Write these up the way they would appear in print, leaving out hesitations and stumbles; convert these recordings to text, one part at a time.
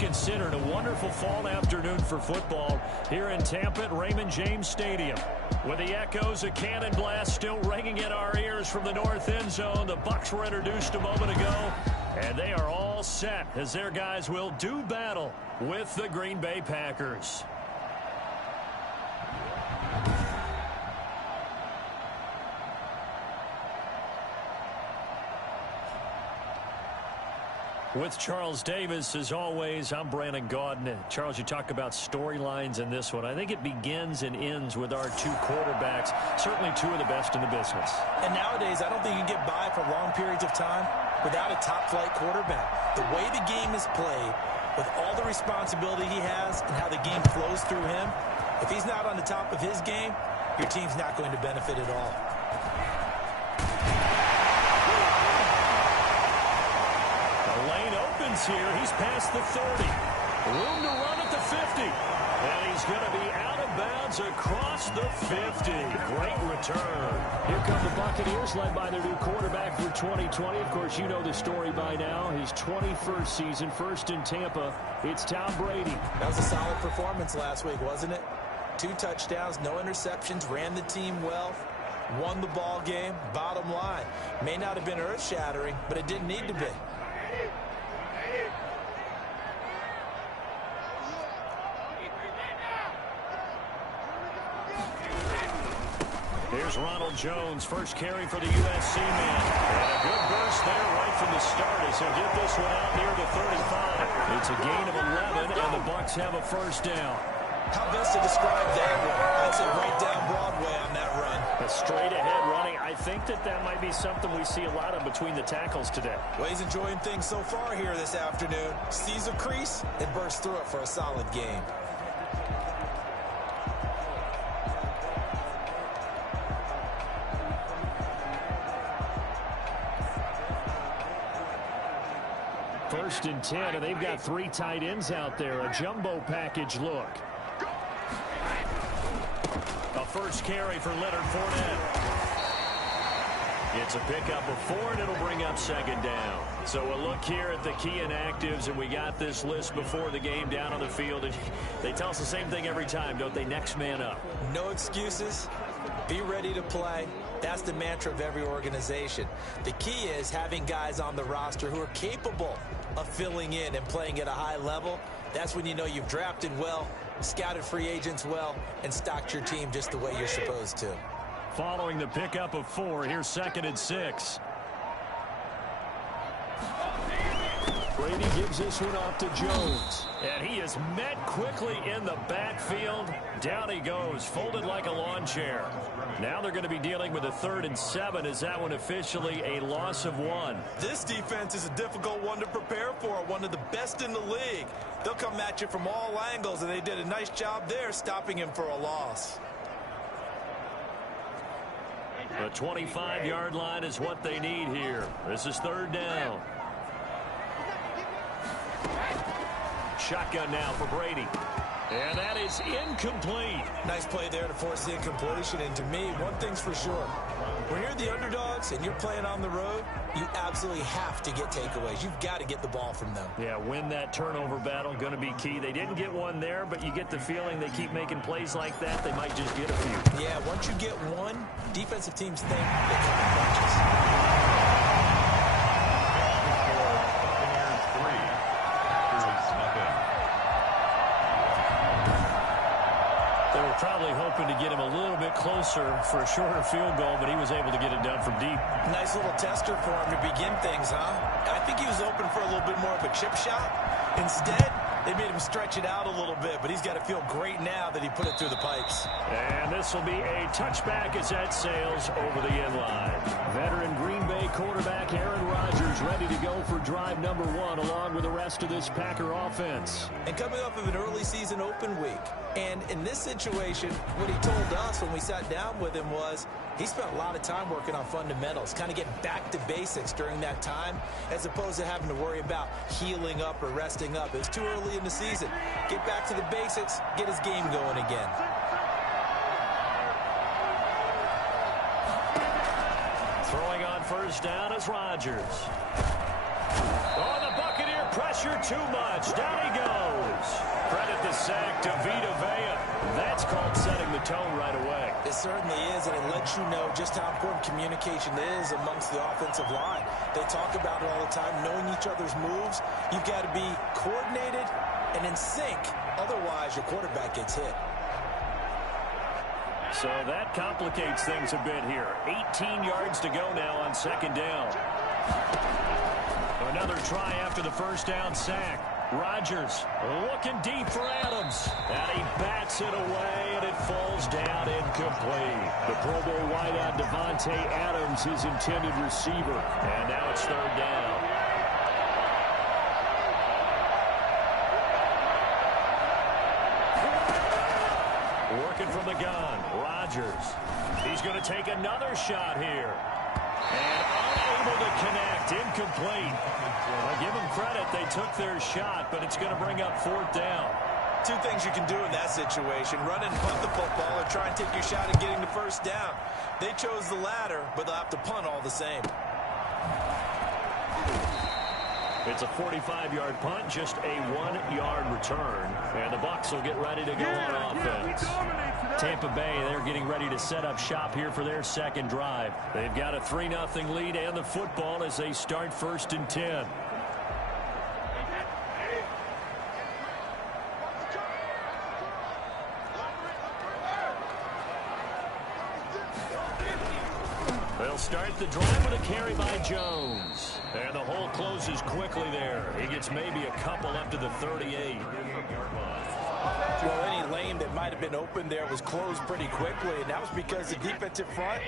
considered a wonderful fall afternoon for football here in Tampa at Raymond James Stadium. With the echoes of cannon blast still ringing in our ears from the north end zone, the Bucs were introduced a moment ago, and they are all set as their guys will do battle with the Green Bay Packers. With Charles Davis, as always, I'm Brandon Gaudin. Charles, you talk about storylines in this one. I think it begins and ends with our two quarterbacks, certainly two of the best in the business. And nowadays, I don't think you can get by for long periods of time without a top-flight quarterback. The way the game is played, with all the responsibility he has and how the game flows through him, if he's not on the top of his game, your team's not going to benefit at all. Here, he's past the 30. Room to run at the 50. And he's going to be out of bounds across the 50. Great return. Here come the Buccaneers, led by their new quarterback for 2020. Of course, you know the story by now. His 21st season, first in Tampa. It's Tom Brady. That was a solid performance last week, wasn't it? 2 touchdowns, no interceptions, ran the team well, won the ball game. Bottom line, may not have been earth-shattering, but it didn't need to be. Here's Ronald Jones, first carry for the USC man. And a good burst there right from the start as he'll get this one out near the 35. It's a gain of 11, and the Bucs have a first down. How best to describe that one? I'd say right down Broadway on that run. A straight-ahead running. I think that might be something we see a lot of between the tackles today. Well, he's enjoying things so far here this afternoon. Sees a crease and bursts through it for a solid game. First and 10, and they've got 3 tight ends out there. A jumbo package look. A first carry for Leonard Fournette. It's a pickup of 4, and it'll bring up second down. So a look here at the key inactives, and we got this list before the game down on the field. And they tell us the same thing every time, don't they? Next man up. No excuses. Be ready to play. That's the mantra of every organization. The key is having guys on the roster who are capable of filling in and playing at a high level. That's when you know you've drafted well, scouted free agents well, and stocked your team just the way you're supposed to. Following the pickup of 4, here's 2nd and 6. Brady gives this one off to Jones. And he is met quickly in the backfield. Down he goes, folded like a lawn chair. Now they're going to be dealing with a 3rd and 7. Is that one officially a loss of 1? This defense is a difficult one to prepare for, one of the best in the league. They'll come at you from all angles, and they did a nice job there stopping him for a loss. The 25-yard line is what they need here. This is 3rd down. Shotgun now for Brady. And that is incomplete. Nice play there to force the incompletion. And to me, one thing's for sure. When you're the underdogs and you're playing on the road, you absolutely have to get takeaways. You've got to get the ball from them. Yeah, win that turnover battle, going to be key. They didn't get one there, but you get the feeling they keep making plays like that, they might just get a few. Yeah, once you get one, defensive teams think they come in bunches. Probably hoping to get him a little bit closer for a shorter field goal, but he was able to get it done from deep. Nice little tester for him to begin things, huh? I think he was open for a little bit more of a chip shot. Instead, they made him stretch it out a little bit, but he's got to feel great now that he put it through the pipes. And this will be a touchback as that sails over the end line. Veteran Green Bay quarterback Aaron Rodgers ready to go for drive number 1 along with the rest of this Packer offense. And coming off of an early season open week, and in this situation, what he told us when we sat down with him was he spent a lot of time working on fundamentals, kind of getting back to basics during that time, as opposed to having to worry about healing up or resting up. It was too early in the season. Get back to the basics, get his game going again. Throwing on first down is Rodgers. Oh, the Buccaneer pressure too much. Down he goes. Credit the sack to Vita Vea. That's called setting the tone right away. It certainly is, and it lets you know just how important communication is amongst the offensive line. They talk about it all the time, knowing each other's moves. You've got to be coordinated and in sync. Otherwise, your quarterback gets hit. So that complicates things a bit here. 18 yards to go now on second down. Another try after the first down sack. Rodgers looking deep for Adams. And he bats it away, and it falls down incomplete. The Pro Bowl wideout Devontae Adams, his intended receiver. And now it's third down. Working from the gun, Rodgers. He's going to take another shot here. And unable to connect, incomplete. I'll give them credit, they took their shot, but it's going to bring up fourth down. Two things you can do in that situation: run and punt the football, or try and take your shot at getting the first down. They chose the latter, but they'll have to punt all the same. It's a 45-yard punt, just a 1-yard return. And the Bucs will get ready to go on offense. Tampa Bay, they're getting ready to set up shop here for their second drive. They've got a 3-0 lead and the football as they start 1st and 10. They'll start the drive with a carry by Jones. And the hole closes quickly there. He gets maybe a couple up to the 38. Well, any lane that might have been open there was closed pretty quickly, and that was because the defensive front,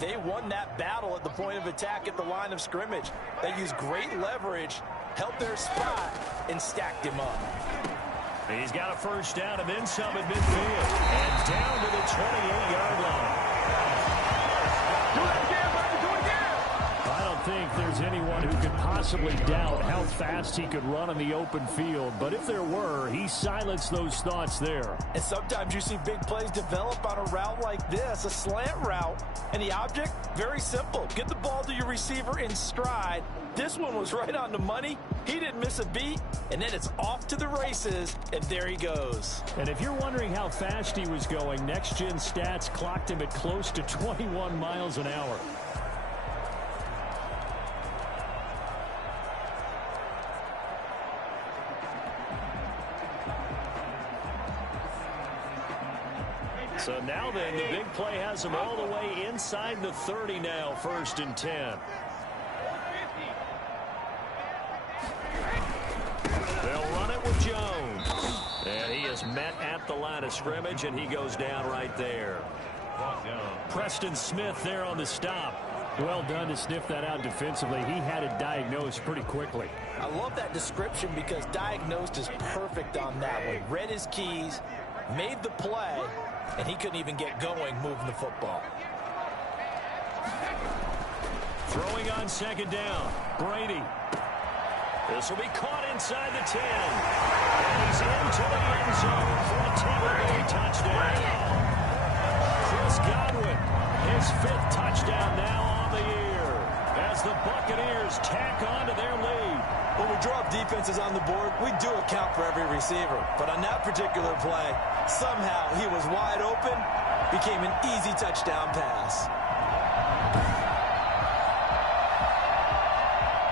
they won that battle at the point of attack at the line of scrimmage. They used great leverage, held their spot, and stacked him up. He's got a first down and then some at midfield. And down to the 28-yard line. I don't think there's anyone who could possibly doubt how fast he could run on the open field. But if there were, he silenced those thoughts there. And sometimes you see big plays develop on a route like this, a slant route. And the object, very simple. Get the ball to your receiver in stride. This one was right on the money. He didn't miss a beat. And then it's off to the races, and there he goes. And if you're wondering how fast he was going, Next Gen Stats clocked him at close to 21 miles an hour. So now then, the big play has him all the way inside the 30 now, 1st and 10. They'll run it with Jones. And he is met at the line of scrimmage, and he goes down right there. Preston Smith there on the stop. Well done to sniff that out defensively. He had it diagnosed pretty quickly. I love that description because diagnosed is perfect on that one. Read his keys, made the play, and he couldn't even get going moving the football. Throwing on second down, Brady. This will be caught inside the 10. And he's into the end zone for a Tampa Bay touchdown. Chris Godwin, his 5th touchdown now on the year as the Buccaneers tack on to their lead. When we draw up defenses on the board, we do account for every receiver. But on that particular play, somehow he was wide open, became an easy touchdown pass.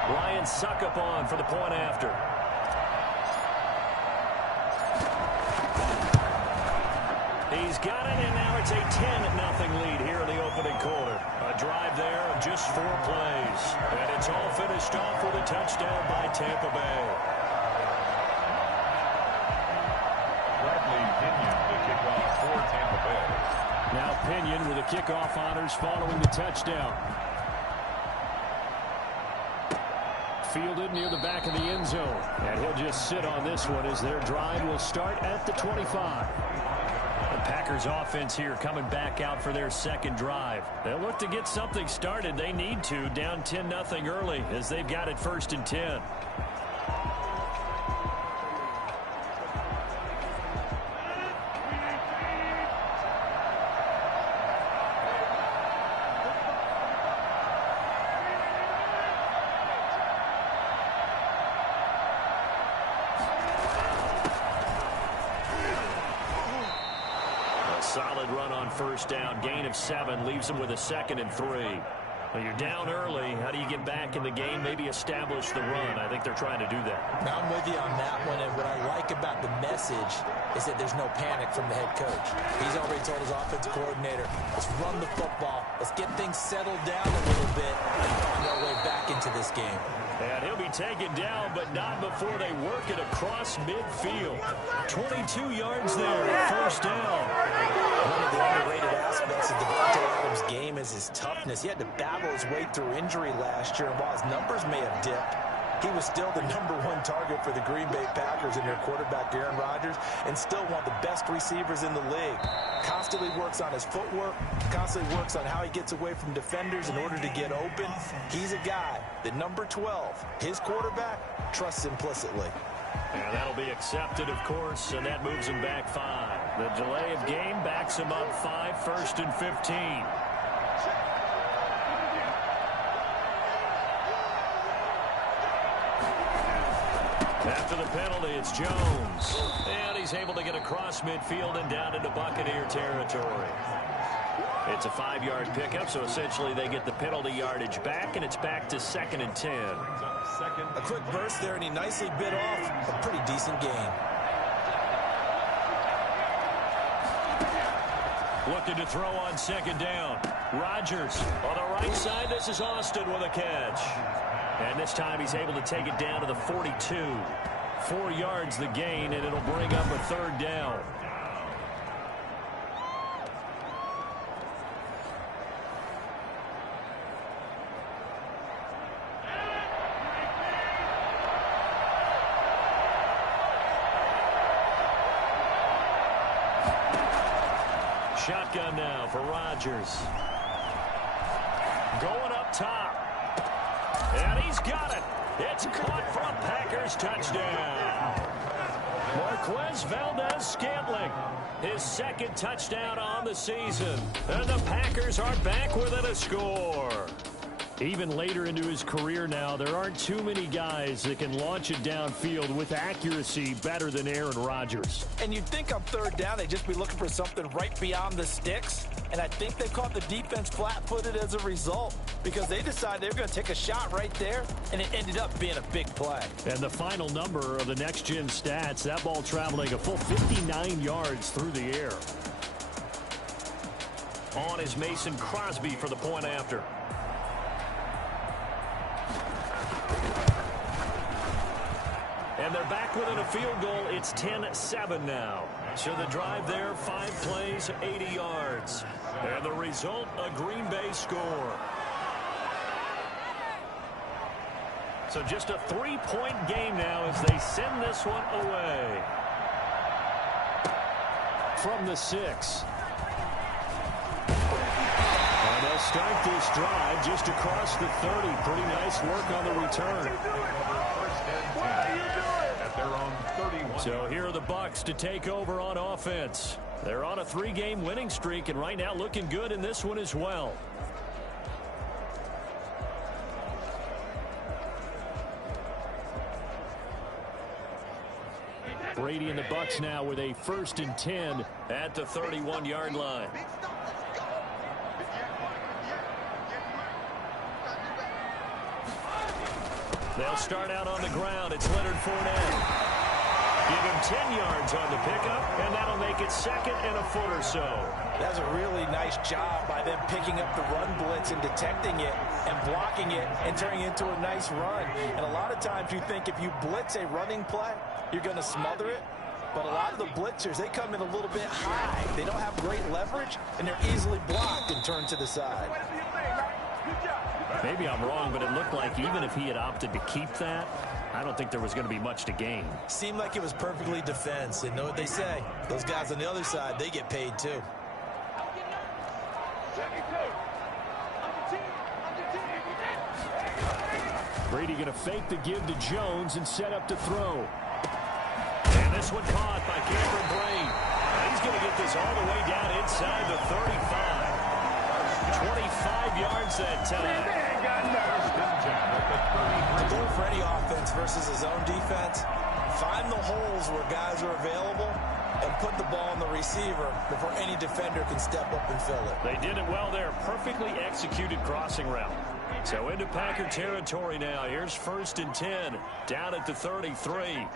Ryan Suckup on for the point after. He's got it, and now it's a 10-0 lead here in the opening quarter. A drive there of just 4 plays. And it's all finished off with a touchdown by Tampa Bay. For Tampa Bay. Now Pinion with the kickoff honors following the touchdown. Fielded near the back of the end zone. And he'll just sit on this one as their drive will start at the 25. The Packers offense here coming back out for their second drive. They'll look to get something started. They need to, down 10-0 early as they've got it 1st and 10. run on first down. Gain of 7 leaves them with a 2nd and 3. Well, you're down early. How do you get back in the game? Maybe establish the run. I think they're trying to do that. Now, I'm with you on that one, and what I like about the message is that there's no panic from the head coach. He's already told his offensive coordinator, let's run the football. Let's get things settled down a little bit and find our way back into this game. And he'll be taken down, but not before they work it across midfield. 22 yards there, first down. One of the underrated aspects of Devontae Adams' game is his toughness. He had to battle his way through injury last year, and while his numbers may have dipped, he was still the #1 target for the Green Bay Packers and their quarterback, Aaron Rodgers, and still one of the best receivers in the league. Constantly works on his footwork, constantly works on how he gets away from defenders in order to get open. He's a guy that number 12, his quarterback, trusts implicitly. And that'll be accepted, of course, and that moves him back 5. The delay of game backs him up 5, 1st and 15. After the penalty, it's Jones. And he's able to get across midfield and down into Buccaneer territory. It's a 5-yard pickup, so essentially they get the penalty yardage back, and it's back to 2nd and 10. A quick burst there, and he nicely bit off a pretty decent gain. Looking to throw on 2nd down. Rodgers on the right side. This is Austin with a catch. And this time he's able to take it down to the 42. 4 yards the gain, and it'll bring up a 3rd down. Shotgun now for Rodgers. Going up top. And he's got it. It's caught for a Packers touchdown. Marquez Valdez-Scantling, his 2nd touchdown on the season. And the Packers are back within a score. Even later into his career now, there aren't too many guys that can launch it downfield with accuracy better than Aaron Rodgers. And you'd think on 3rd down they'd just be looking for something right beyond the sticks. And I think they caught the defense flat-footed as a result because they decided they were going to take a shot right there, and it ended up being a big play. And the final number of the next-gen stats, that ball traveling a full 59 yards through the air. On is Mason Crosby for the point after. And they're back within a field goal. It's 10-7 now. So the drive there, 5 plays, 80 yards. And the result, a Green Bay score. So just a 3-point game now as they send this one away. From the 6. And they'll start this drive just across the 30. Pretty nice work on the return. So here are the Bucs to take over on offense. They're on a 3-game winning streak, and right now looking good in this one as well. Brady and the Bucs now with a 1st and 10 at the 31-yard line. They'll start out on the ground. It's Leonard Fournette. Give him 10 yards on the pickup, and that'll make it 2nd and a foot or so. That's a really nice job by them picking up the run blitz and detecting it and blocking it and turning it into a nice run. And a lot of times you think if you blitz a running play, you're going to smother it. But a lot of the blitzers, they come in a little bit high. They don't have great leverage, and they're easily blocked and turned to the side. Maybe I'm wrong, but it looked like even if he had opted to keep that, I don't think there was going to be much to gain. Seemed like it was perfectly defense. And know what they say? Those guys on the other side, they get paid too. Brady going to fake the give to Jones and set up to throw. And this one caught by Cameron Brain. He's going to get this all the way down inside the 35. 25 yards that time. The goal for any offense versus his own defense, find the holes where guys are available and put the ball on the receiver before any defender can step up and fill it. They did it well there. Perfectly executed crossing route. So into Packer territory now. Here's 1st and 10, down at the 33.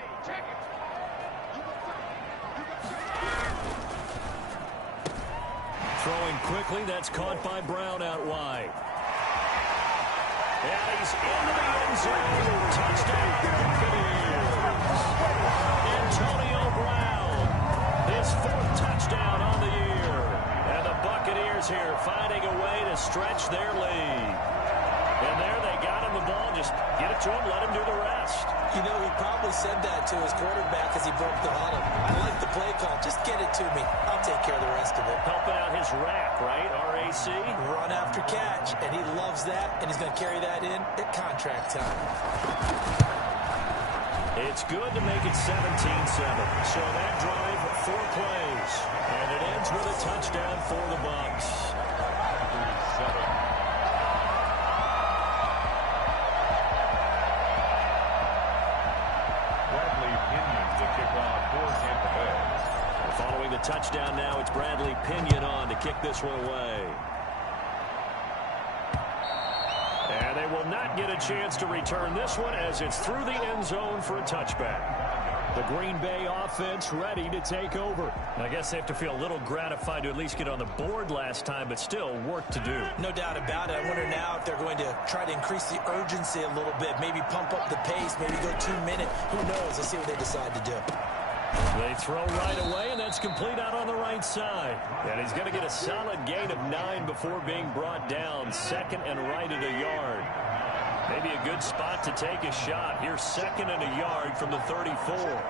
Throwing quickly, that's caught by Brown out wide. And he's into the end zone. Touchdown, Buccaneers. Antonio Brown, his 4th touchdown on the year. And the Buccaneers here finding a way to stretch their lead. And there they got him the ball. Just get it to him, let him do the rest. You know, he probably said that to his quarterback as he broke the huddle. I like the play call. Just get it to me. I'll take care of the rest of it. Helping out his rack, right? RAC. Run after catch. And he loves that. And he's going to carry that in at contract time. It's good to make it 17-7. So that drive, 4 plays. And it ends with a touchdown for the Bucs. 7. Following the touchdown now, it's Bradley Pinion on to kick this one away. And they will not get a chance to return this one as it's through the end zone for a touchback. The Green Bay offense ready to take over. I guess they have to feel a little gratified to at least get on the board last time, but still work to do. No doubt about it. I wonder now if they're going to try to increase the urgency a little bit, maybe pump up the pace, maybe go 2 minutes. Who knows? Let's see what they decide to do. They throw right away, and that's complete out on the right side. And he's going to get a solid gain of 9 before being brought down. 2nd and right at a yard. Maybe a good spot to take a shot. Here's 2nd and a yard from the 34.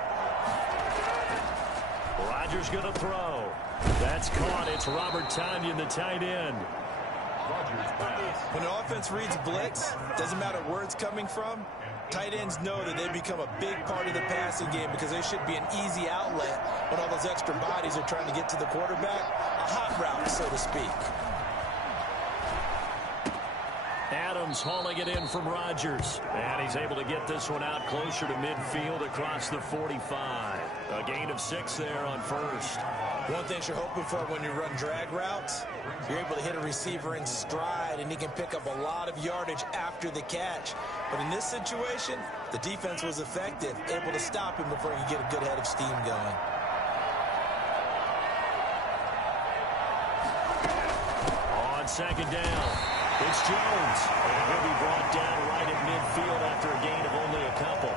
Rodgers going to throw. That's caught. It's Robert Tonyan, the tight end. When the offense reads blitz, doesn't matter where it's coming from, tight ends know that they become a big part of the passing game because they should be an easy outlet when all those extra bodies are trying to get to the quarterback. A hot route, so to speak. Adams hauling it in from Rodgers. And he's able to get this one out closer to midfield across the 45. A gain of 6 there on 1st. One thing you're hoping for when you run drag routes, you're able to hit a receiver in stride, and he can pick up a lot of yardage after the catch. But in this situation, the defense was effective, able to stop him before he could get a good head of steam going. On 2nd down, it's Jones. And he'll be brought down right at midfield after a gain of only a couple.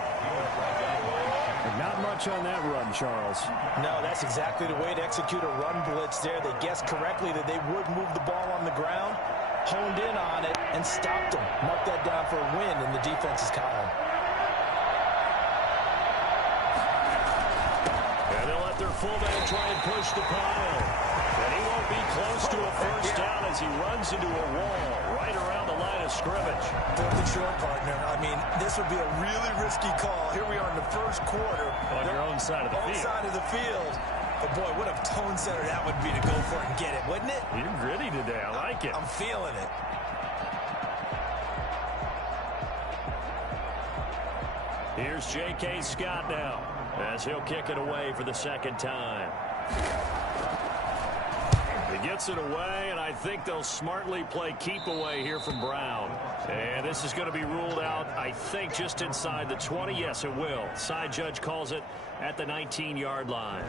Not much on that run, Charles. No, that's exactly the way to execute a run blitz there. They guessed correctly that they would move the ball on the ground, honed in on it, and stopped them. Marked that down for a win in the defense's column. And they'll let their fullback try and push the pile. And he won't be close to a first down as he runs into a wall right around the line of scrimmage. 4th and short, partner. I mean, this would be a really risky call. Here we are in the first quarter. On your own side of the field. Side of the field. But, boy, what a tone setter that would be to go for it and get it, wouldn't it? You're gritty today. I like it. I'm feeling it. Here's J.K. Scott now as he'll kick it away for the 2nd time. He gets it away, and I think they'll smartly play keep away here from Brown. And this is going to be ruled out, I think, just inside the 20. Yes, it will. Side judge calls it at the 19-yard line.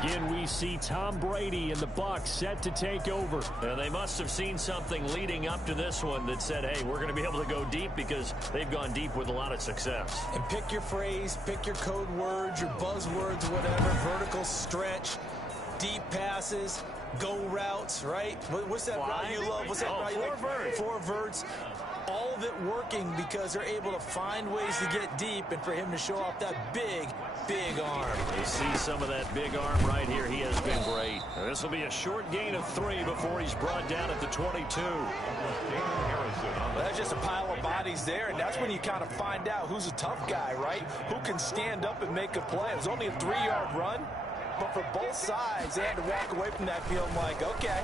Again, we see Tom Brady and the Bucs set to take over. And they must have seen something leading up to this one that said, hey, we're going to be able to go deep because they've gone deep with a lot of success. And pick your phrase, pick your code words, your buzzwords, whatever. Vertical stretch, deep passes, go routes, right? What's that route you love? What's that route you like? 4 verts. 4 verts. All of it working because they're able to find ways to get deep and for him to show off that big, big arm. You see some of that big arm right here. He has been great. This will be a short gain of 3 before he's brought down at the 22. Well, that's just a pile of bodies there, and that's when you kind of find out who's a tough guy, right? Who can stand up and make a play. It was only a 3-yard run, but for both sides, they had to walk away from that field like, okay,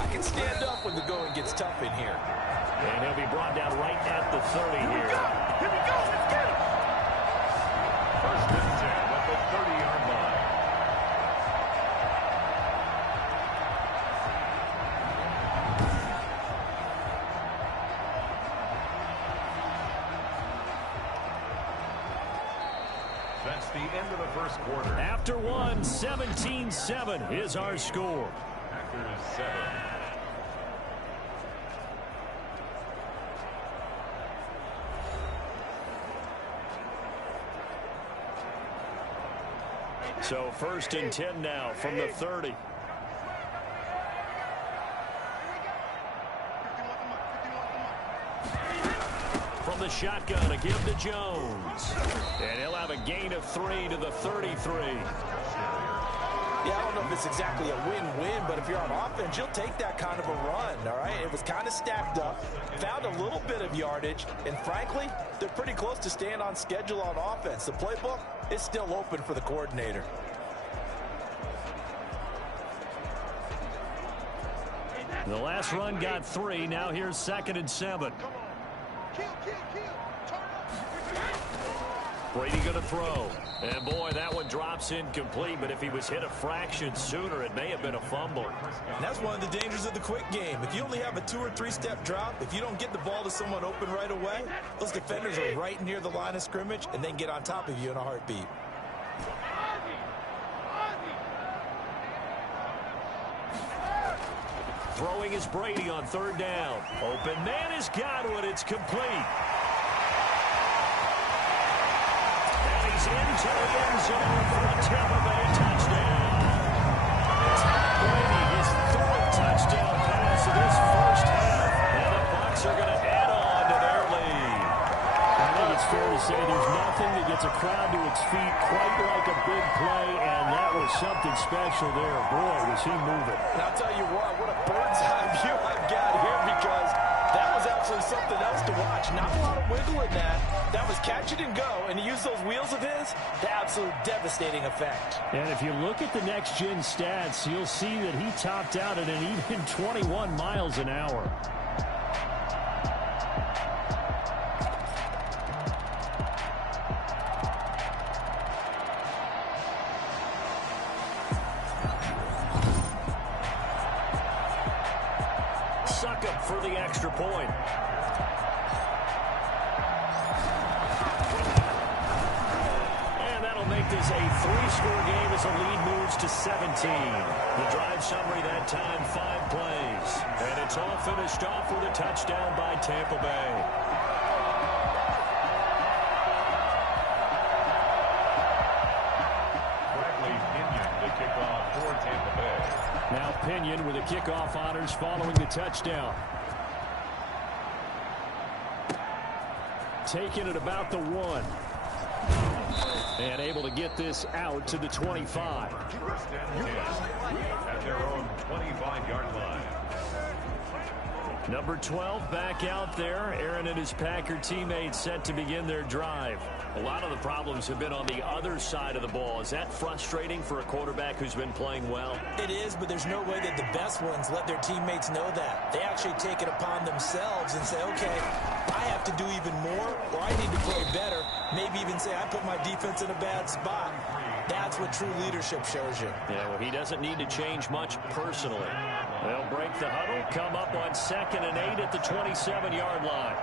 I can stand up when the going gets tough in here. And he'll be brought down right at the 30 here. Here we go. Let's get him. 1st and 10 at the 30-yard line. That's the end of the first quarter. After one, 17-7 is our score. Packers 7. So 1st and 10 now from the 30. From the shotgun, a give to Jones. And he'll have a gain of 3 to the 33. Yeah, I don't know if it's exactly a win-win, but if you're on offense, you'll take that kind of a run, all right? It was kind of stacked up, found a little bit of yardage, and frankly, they're pretty close to staying on schedule on offense. The playbook is still open for the coordinator. The last run got 3. Now here's 2nd and 7. Brady going to throw. And boy, that one drops incomplete, but if he was hit a fraction sooner, it may have been a fumble. And that's one of the dangers of the quick game. If you only have a 2- or 3-step drop, if you don't get the ball to someone open right away, those defenders are right near the line of scrimmage and then get on top of you in a heartbeat. Throwing is Brady on 3rd down. Open man is Godwin. It's complete. Into the end zone for a Tampa Bay touchdown. Brady, his 3rd touchdown pass of this first half. And the Bucs are going to add on to their lead. I think it's fair to say there's nothing that gets a crowd to its feet quite like a big play, and that was something special there. Boy, was he moving. And I'll tell you what a bird's eye view I've got here, because that was actually something else to watch. Not a lot of wiggle in that. That was catch it and go, and he used those wheels of his to absolute devastating effect. And if you look at the next-gen stats, you'll see that he topped out at an even 21 miles an hour. Succop for the extra point. Make this a 3-score game as the lead moves to 17. The drive summary that time, 5 plays. And it's all finished off with a touchdown by Tampa Bay. The kickoff for Tampa Bay. Now Pinion with the kickoff honors following the touchdown. Taking it about the 1. And able to get this out to the 25. At their own 25-yard line. Number 12 back out there. Aaron and his Packer teammates set to begin their drive. A lot of the problems have been on the other side of the ball. Is that frustrating for a quarterback who's been playing well? It is, but there's no way that the best ones let their teammates know that. They actually take it upon themselves and say, okay, I have to do even more, or I need to play better. Maybe even say, I put my defense in a bad spot. That's what true leadership shows you. Yeah, well, he doesn't need to change much personally. They'll break the huddle, come up on 2nd and 8 at the 27-yard line.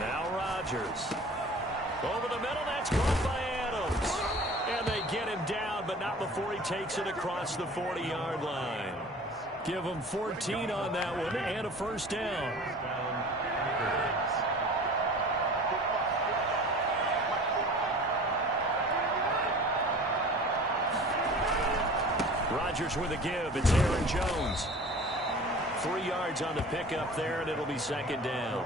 Now Rodgers. Over the middle, that's caught by Adams. And they get him down, but not before he takes it across the 40-yard line. Give him 14 on that one and a 1st down. Rodgers with a give. It's Aaron Jones. 3 yards on the pickup there, and it'll be 2nd down.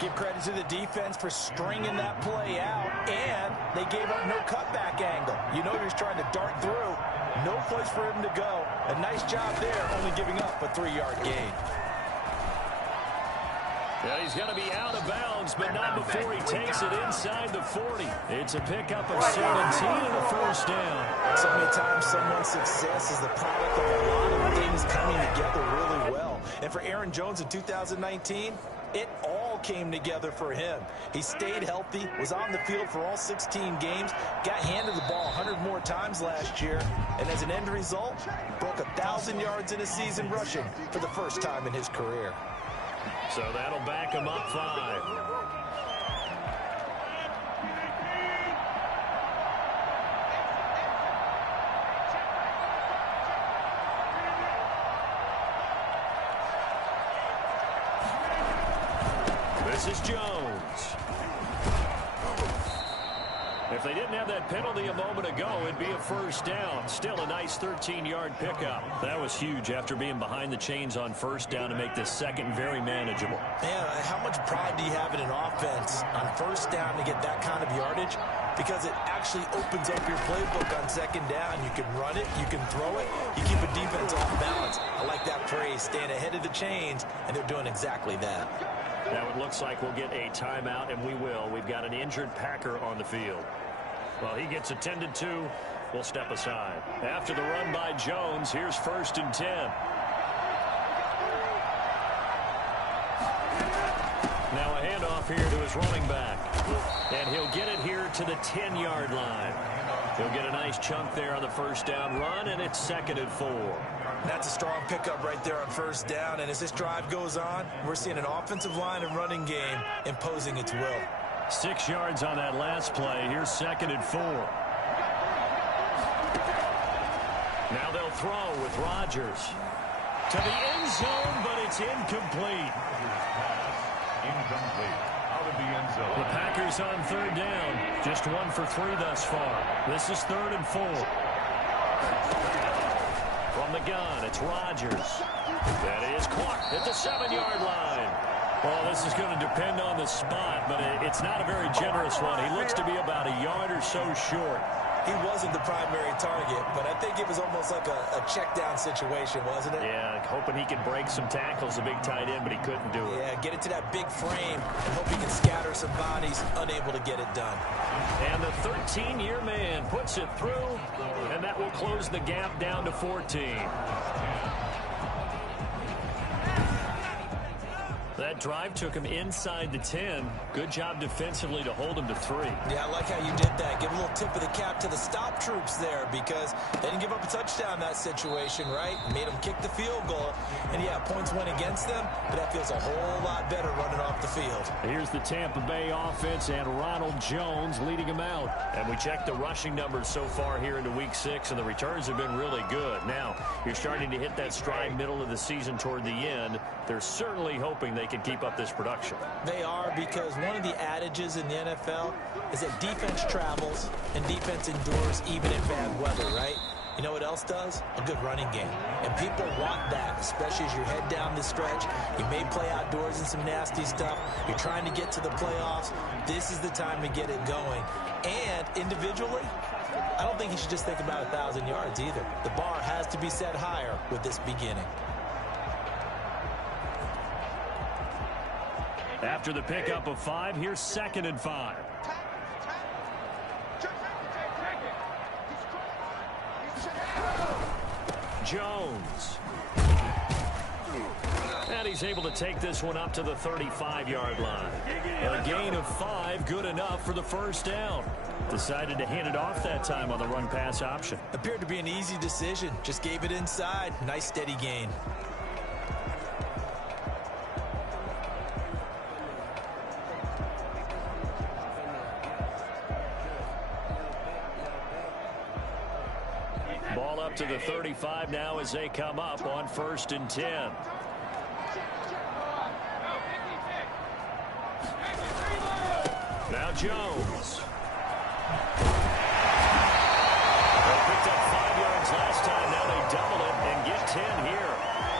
Give credit to the defense for stringing that play out, and they gave up no cutback angle. You know he was trying to dart through. No place for him to go. A nice job there, only giving up a 3-yard gain. Yeah, he's going to be out of bounds, but not before he takes it inside the 40. It's a pickup of 17 and a 1st down. So many times someone's success is the product of a lot of things coming together really well. And for Aaron Jones in 2019, it all came together for him. He stayed healthy, was on the field for all 16 games, got handed the ball 100 more times last year, and as an end result, broke 1,000 yards in a season rushing for the first time in his career. So that'll back him up 5. This is Jones. If they didn't have that penalty a moment ago, it'd be a first down. Still a nice 13-yard pickup. That was huge after being behind the chains on first down to make this second very manageable. Man, how much pride do you have in an offense on first down to get that kind of yardage? Because it actually opens up your playbook on second down. You can run it, you can throw it, you keep a defense off balance. I like that phrase, staying ahead of the chains, and they're doing exactly that. Now it looks like we'll get a timeout, and we will. We've got an injured Packer on the field. Well, he gets attended to. We'll step aside. After the run by Jones, here's 1st and 10. Now a handoff here to his running back. And he'll get it here to the 10-yard line. He'll get a nice chunk there on the first down run, and it's 2nd and 4. That's a strong pickup right there on first down. And as this drive goes on, we're seeing an offensive line and running game imposing its will. 6 yards on that last play. Here's 2nd and 4. Now they'll throw with Rodgers. To the end zone, but it's incomplete. Incomplete. Out of the end zone. The Packers on 3rd down. Just 1 for 3 thus far. This is 3rd and 4. From the gun, it's Rodgers. That is caught at the 7-yard line. Well, this is going to depend on the spot, but it's not a very generous one. He looks to be about a yard or so short. He wasn't the primary target, but I think it was almost like a check-down situation, wasn't it? Yeah, hoping he could break some tackles, a big tight end, but he couldn't do it. Yeah, get it to that big frame and hope he can scatter some bodies, unable to get it done. And the 13-year man puts it through, and that will close the gap down to 14. That drive took him inside the 10. Good job defensively to hold him to 3. Yeah, I like how you did that. Give a little tip of the cap to the stop troops there because they didn't give up a touchdown in that situation, right? Made them kick the field goal. And, yeah, points went against them, but that feels a whole lot better running off the field. Here's the Tampa Bay offense and Ronald Jones leading them out. And we checked the rushing numbers so far here into Week 6, and the returns have been really good. Now, you're starting to hit that stride middle of the season toward the end. They're certainly hoping they can keep up this production. They are, because one of the adages in the NFL is that defense travels and defense endures even in bad weather, right? You know what else does? A good running game. And people want that, especially as you head down the stretch. You may play outdoors in some nasty stuff. You're trying to get to the playoffs. This is the time to get it going. And individually, I don't think you should just think about 1,000 yards either. The bar has to be set higher with this beginning. After the pickup of 5, here's 2nd and 5. Jones. And he's able to take this one up to the 35-yard line. A gain of 5, good enough for the first down. Decided to hand it off that time on the run-pass option. Appeared to be an easy decision. Just gave it inside. Nice steady gain. Ball up to the 35 now as they come up on 1st and 10. Now Jones. They picked up 5 yards last time. Now they double it and get 10 here.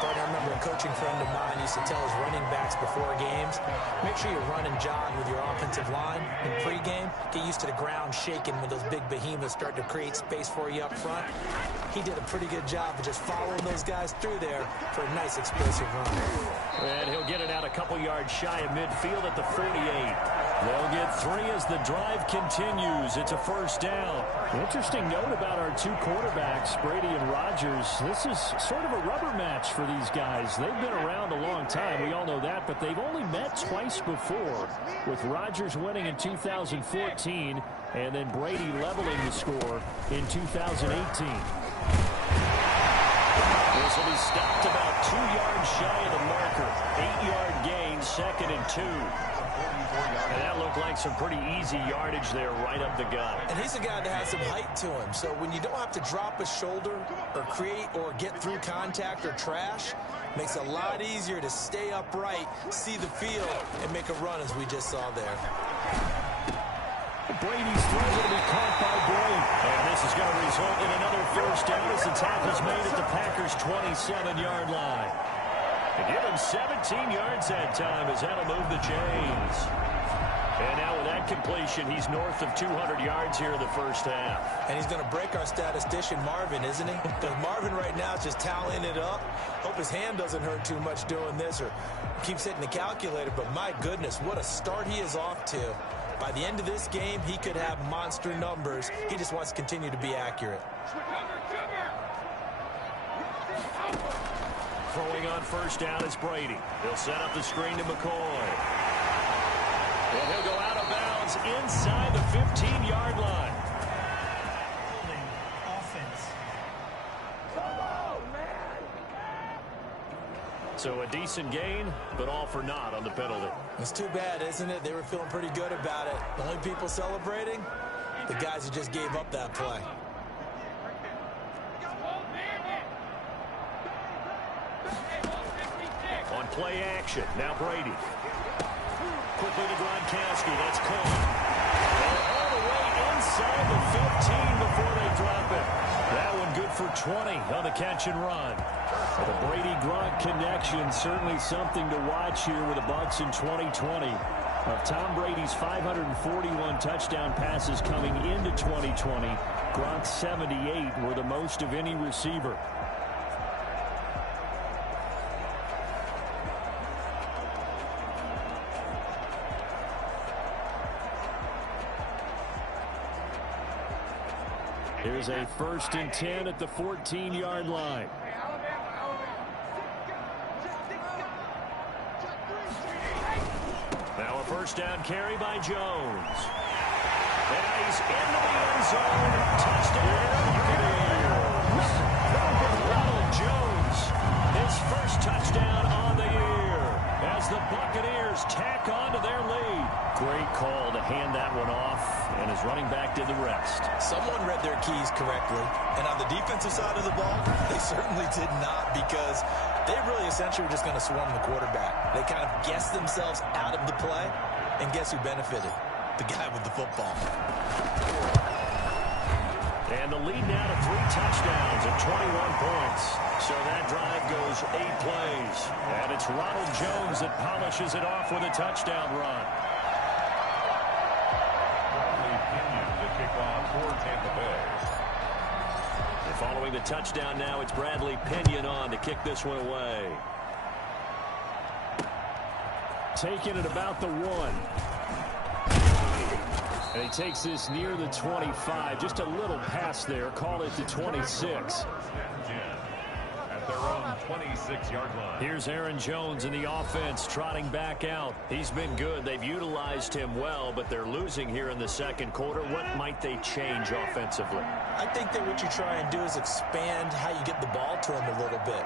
I remember a coaching friend of mine used to tell his running backs before games, make sure you run and jog with your offensive line in pregame. Get used to the ground shaking when those big behemoths start to create space for you up front. He did a pretty good job of just following those guys through there for a nice explosive run. And he'll get it out a couple yards shy of midfield at the 48. They'll get 3 as the drive continues. It's a first down. Interesting note about our two quarterbacks, Brady and Rodgers. This is sort of a rubber match for these guys. They've been around a long time. We all know that, but they've only met twice before, with Rodgers winning in 2014 and then Brady leveling the score in 2018. This will be stopped about 2 yards shy of the marker. 8-yard gain. 2nd and 2. And that looked like some pretty easy yardage there right up the gut. And he's a guy that has some height to him. So when you don't have to drop a shoulder or create or get through contact or trash, makes it a lot easier to stay upright, see the field, and make a run as we just saw there. Brady's throw will be caught by Boyd. And this is going to result in another first down as the tackle's made at the Packers' 27-yard line. To give him 17 yards that time as that'll move the chains. And now with that completion, he's north of 200 yards here in the first half. And he's going to break our statistician, Marvin, isn't he? Because Marvin right now is just tallying it up. Hope his hand doesn't hurt too much doing this or keeps hitting the calculator. But my goodness, what a start he is off to. By the end of this game, he could have monster numbers. He just wants to continue to be accurate. Throwing on first down is Brady. He'll set up the screen to McCoy. And he'll go out of bounds inside the 15-yard line. So a decent gain, but all for naught on the penalty. It's too bad, isn't it? They were feeling pretty good about it. The only people celebrating, the guys who just gave up that play. On play action, now Brady. Quickly to Gronkowski, that's caught. All the way inside the 15 before they drop it. That one good for 20 on the catch and run. The Brady-Gronk connection, certainly something to watch here with the Bucs in 2020. Of Tom Brady's 541 touchdown passes coming into 2020, Gronk's 78 were the most of any receiver. Here's a 1st and 10 at the 14-yard line. Now a first down carry by Jones. And he's into the end zone. Touchdown, Buccaneers. Ronald Jones, his first touchdown on the year as the Buccaneers tack on to their lead. Great call to hand that one off, and his running back did the rest. Someone read their keys correctly, and on the defensive side of the ball, they certainly did not, because they really essentially were just going to swarm the quarterback. They kind of guessed themselves out of the play, and guess who benefited? The guy with the football. And the lead now to 3 touchdowns at 21 points. So that drive goes 8 plays. And it's Ronald Jones that polishes it off with a touchdown run. And following the touchdown now, it's Bradley Pinion on to kick this one away. Taking it about the 1. And he takes this near the 25. Just a little pass there. Call it the 26. At their own 26-yard line. Here's Aaron Jones in the offense trotting back out. He's been good. They've utilized him well, but they're losing here in the second quarter. What might they change offensively? I think that what you try and do is expand how you get the ball to him a little bit.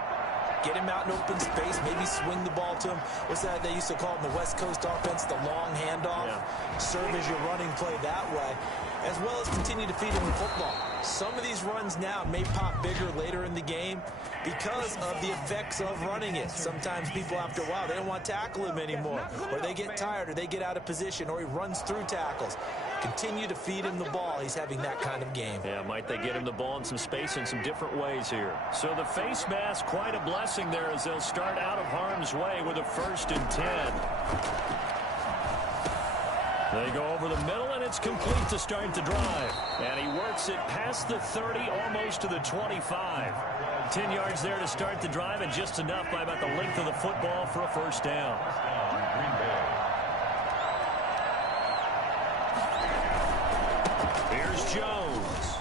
Get him out in open space, maybe swing the ball to him. What's that they used to call in the West Coast offense, the long handoff? Yeah. Serve as your running play that way, as well as continue to feed him the football. Some of these runs now may pop bigger later in the game because of the effects of running it. Sometimes people, after a while, they don't want to tackle him anymore, or they get tired, or they get out of position, or he runs through tackles. Continue to feed him the ball. He's having that kind of game. Yeah, might they get him the ball in some space in some different ways here. So the face mask, quite a blessing there as they'll start out of harm's way with a 1st and 10. They go over the middle, and it's complete to start the drive. And he works it past the 30, almost to the 25. 10 yards there to start the drive, and just enough by about the length of the football for a 1st down. Here's Jones.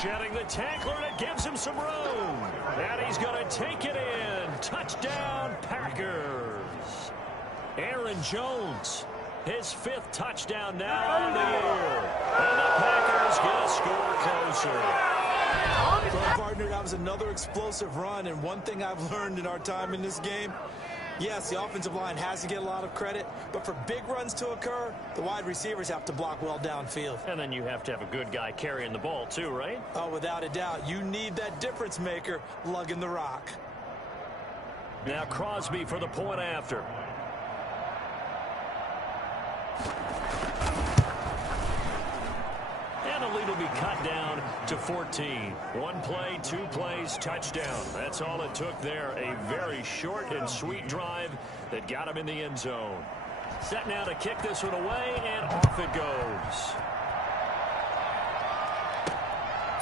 Shedding the tackler, and it gives him some room. And he's going to take it in. Touchdown, Packers. Aaron Jones, his 5th touchdown now on the year. And the Packers get a score closer. Well, partner, that was another explosive run, and one thing I've learned in our time in this game, Yes, the offensive line has to get a lot of credit, but for big runs to occur, the wide receivers have to block well downfield. And then you have to have a good guy carrying the ball too, right? Oh, without a doubt. You need that difference maker lugging the rock. Now Crosby for the point after. And the lead will be cut down to 14. One play, 2 plays, touchdown. That's all it took there. A very short and sweet drive that got him in the end zone. Set now to kick this one away, and off it goes.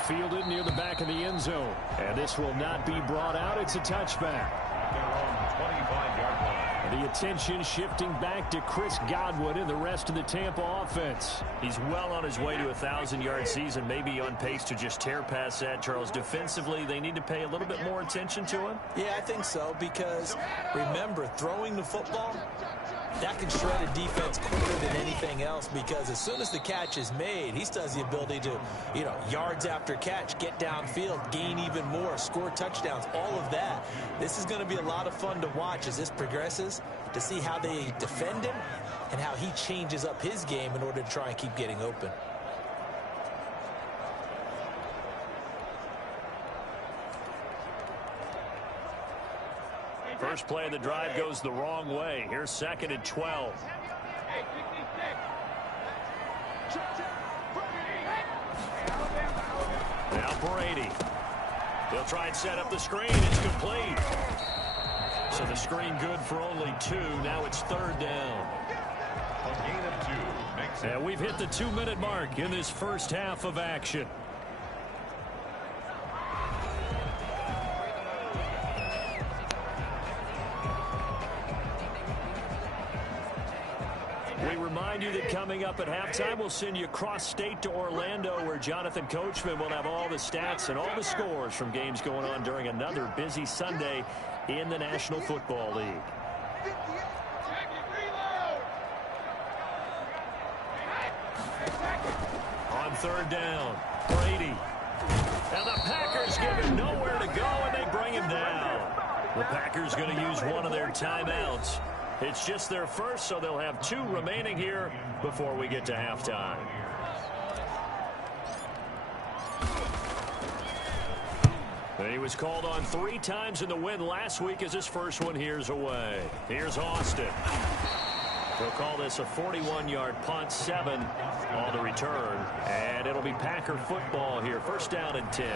Fielded near the back of the end zone. And this will not be brought out. It's a touchback. They're on the 25-yard line. The attention shifting back to Chris Godwin and the rest of the Tampa offense. He's well on his way to a 1,000-yard season, maybe on pace to just tear past that, Charles. Defensively, they need to pay a little bit more attention to him. Yeah, I think so, because remember, throwing the football, that can shred a defense quicker than anything else, because as soon as the catch is made, he still has the ability to, yards after catch, get downfield, gain even more, score touchdowns, all of that. This is going to be a lot of fun to watch as this progresses, to see how they defend him and how he changes up his game in order to try and keep getting open. First play of the drive goes the wrong way. Here's 2nd and 12. Now Brady. They'll try and set up the screen. It's complete. So the screen good for only 2. Now it's 3rd down. A gain of 2 makes it. And we've hit the 2-minute mark in this first half of action. We remind you that coming up at halftime, we'll send you cross-state to Orlando, where Jonathan Coachman will have all the stats and all the scores from games going on during another busy Sunday in the National Football League. On 3rd down, Brady. And the Packers give him nowhere to go, and they bring him down. The Packers going to use one of their timeouts. It's just their first, so they'll have 2 remaining here before we get to halftime. He was called on 3 times in the win last week as his first one here's away. Here's Austin. They'll call this a 41-yard punt, 7 on the return. And it'll be Packer football here. 1st down and 10.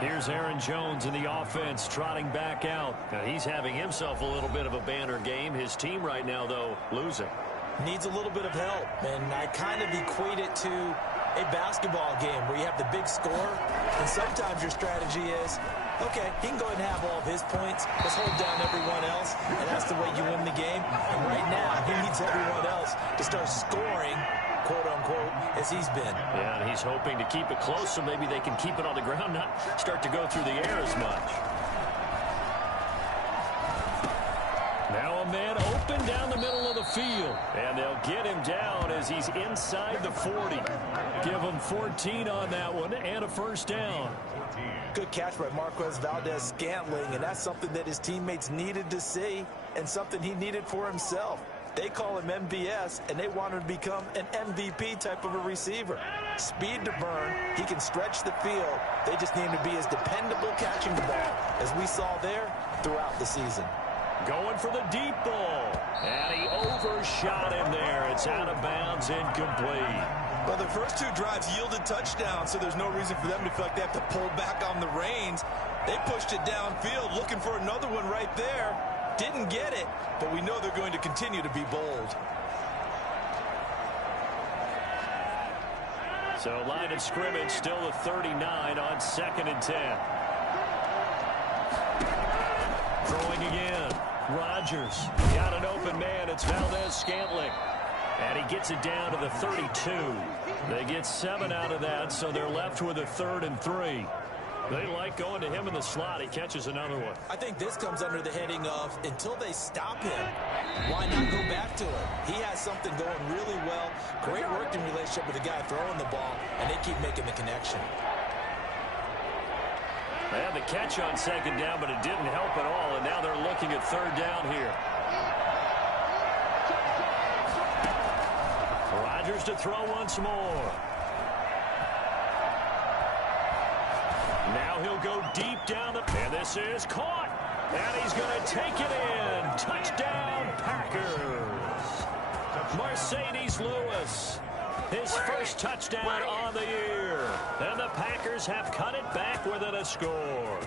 Here's Aaron Jones in the offense trotting back out. Now he's having himself a little bit of a banner game. His team right now, though, losing. Needs a little bit of help, and I kind of equate it to a basketball game where you have the big score, and sometimes your strategy is, okay, he can go ahead and have all of his points. Let's hold down everyone else, and that's the way you win the game. And right now, he needs everyone else to start scoring, quote-unquote, as he's been. Yeah, and he's hoping to keep it close so maybe they can keep it on the ground, not start to go through the air as much. Now a man open down the middle of the field. And they'll get him down as he's inside the 40. Give him 14 on that one and a 1st down. Good catch by Marquez Valdez-Scantling, and that's something that his teammates needed to see and something he needed for himself. They call him MVS, and they want him to become an MVP type of a receiver. Speed to burn. He can stretch the field. They just need him to be as dependable catching the ball as we saw there throughout the season. Going for the deep ball. And he overshot him there. It's out of bounds, incomplete. Well, the first 2 drives yielded touchdowns, so there's no reason for them to feel like they have to pull back on the reins. They pushed it downfield, looking for another one right there. Didn't get it, but we know they're going to continue to be bold. So line of scrimmage still a 39 on 2nd and 10. Throwing again. Rodgers got an open man. It's Valdez-Scantling. And he gets it down to the 32. They get 7 out of that, so they're left with a 3rd and 3. They like going to him in the slot. He catches another one. I think this comes under the heading of, until they stop him, why not go back to him? He has something going really well. Great working relationship with the guy throwing the ball, and they keep making the connection. They had the catch on 2nd down, but it didn't help at all, and now they're looking at 3rd down here. Buccaneers to throw once more. Now he'll go deep down the... And this is caught. And he's going to take it in. Touchdown, Packers. Mercedes Lewis. His first touchdown on the year. And the Packers have cut it back within a score.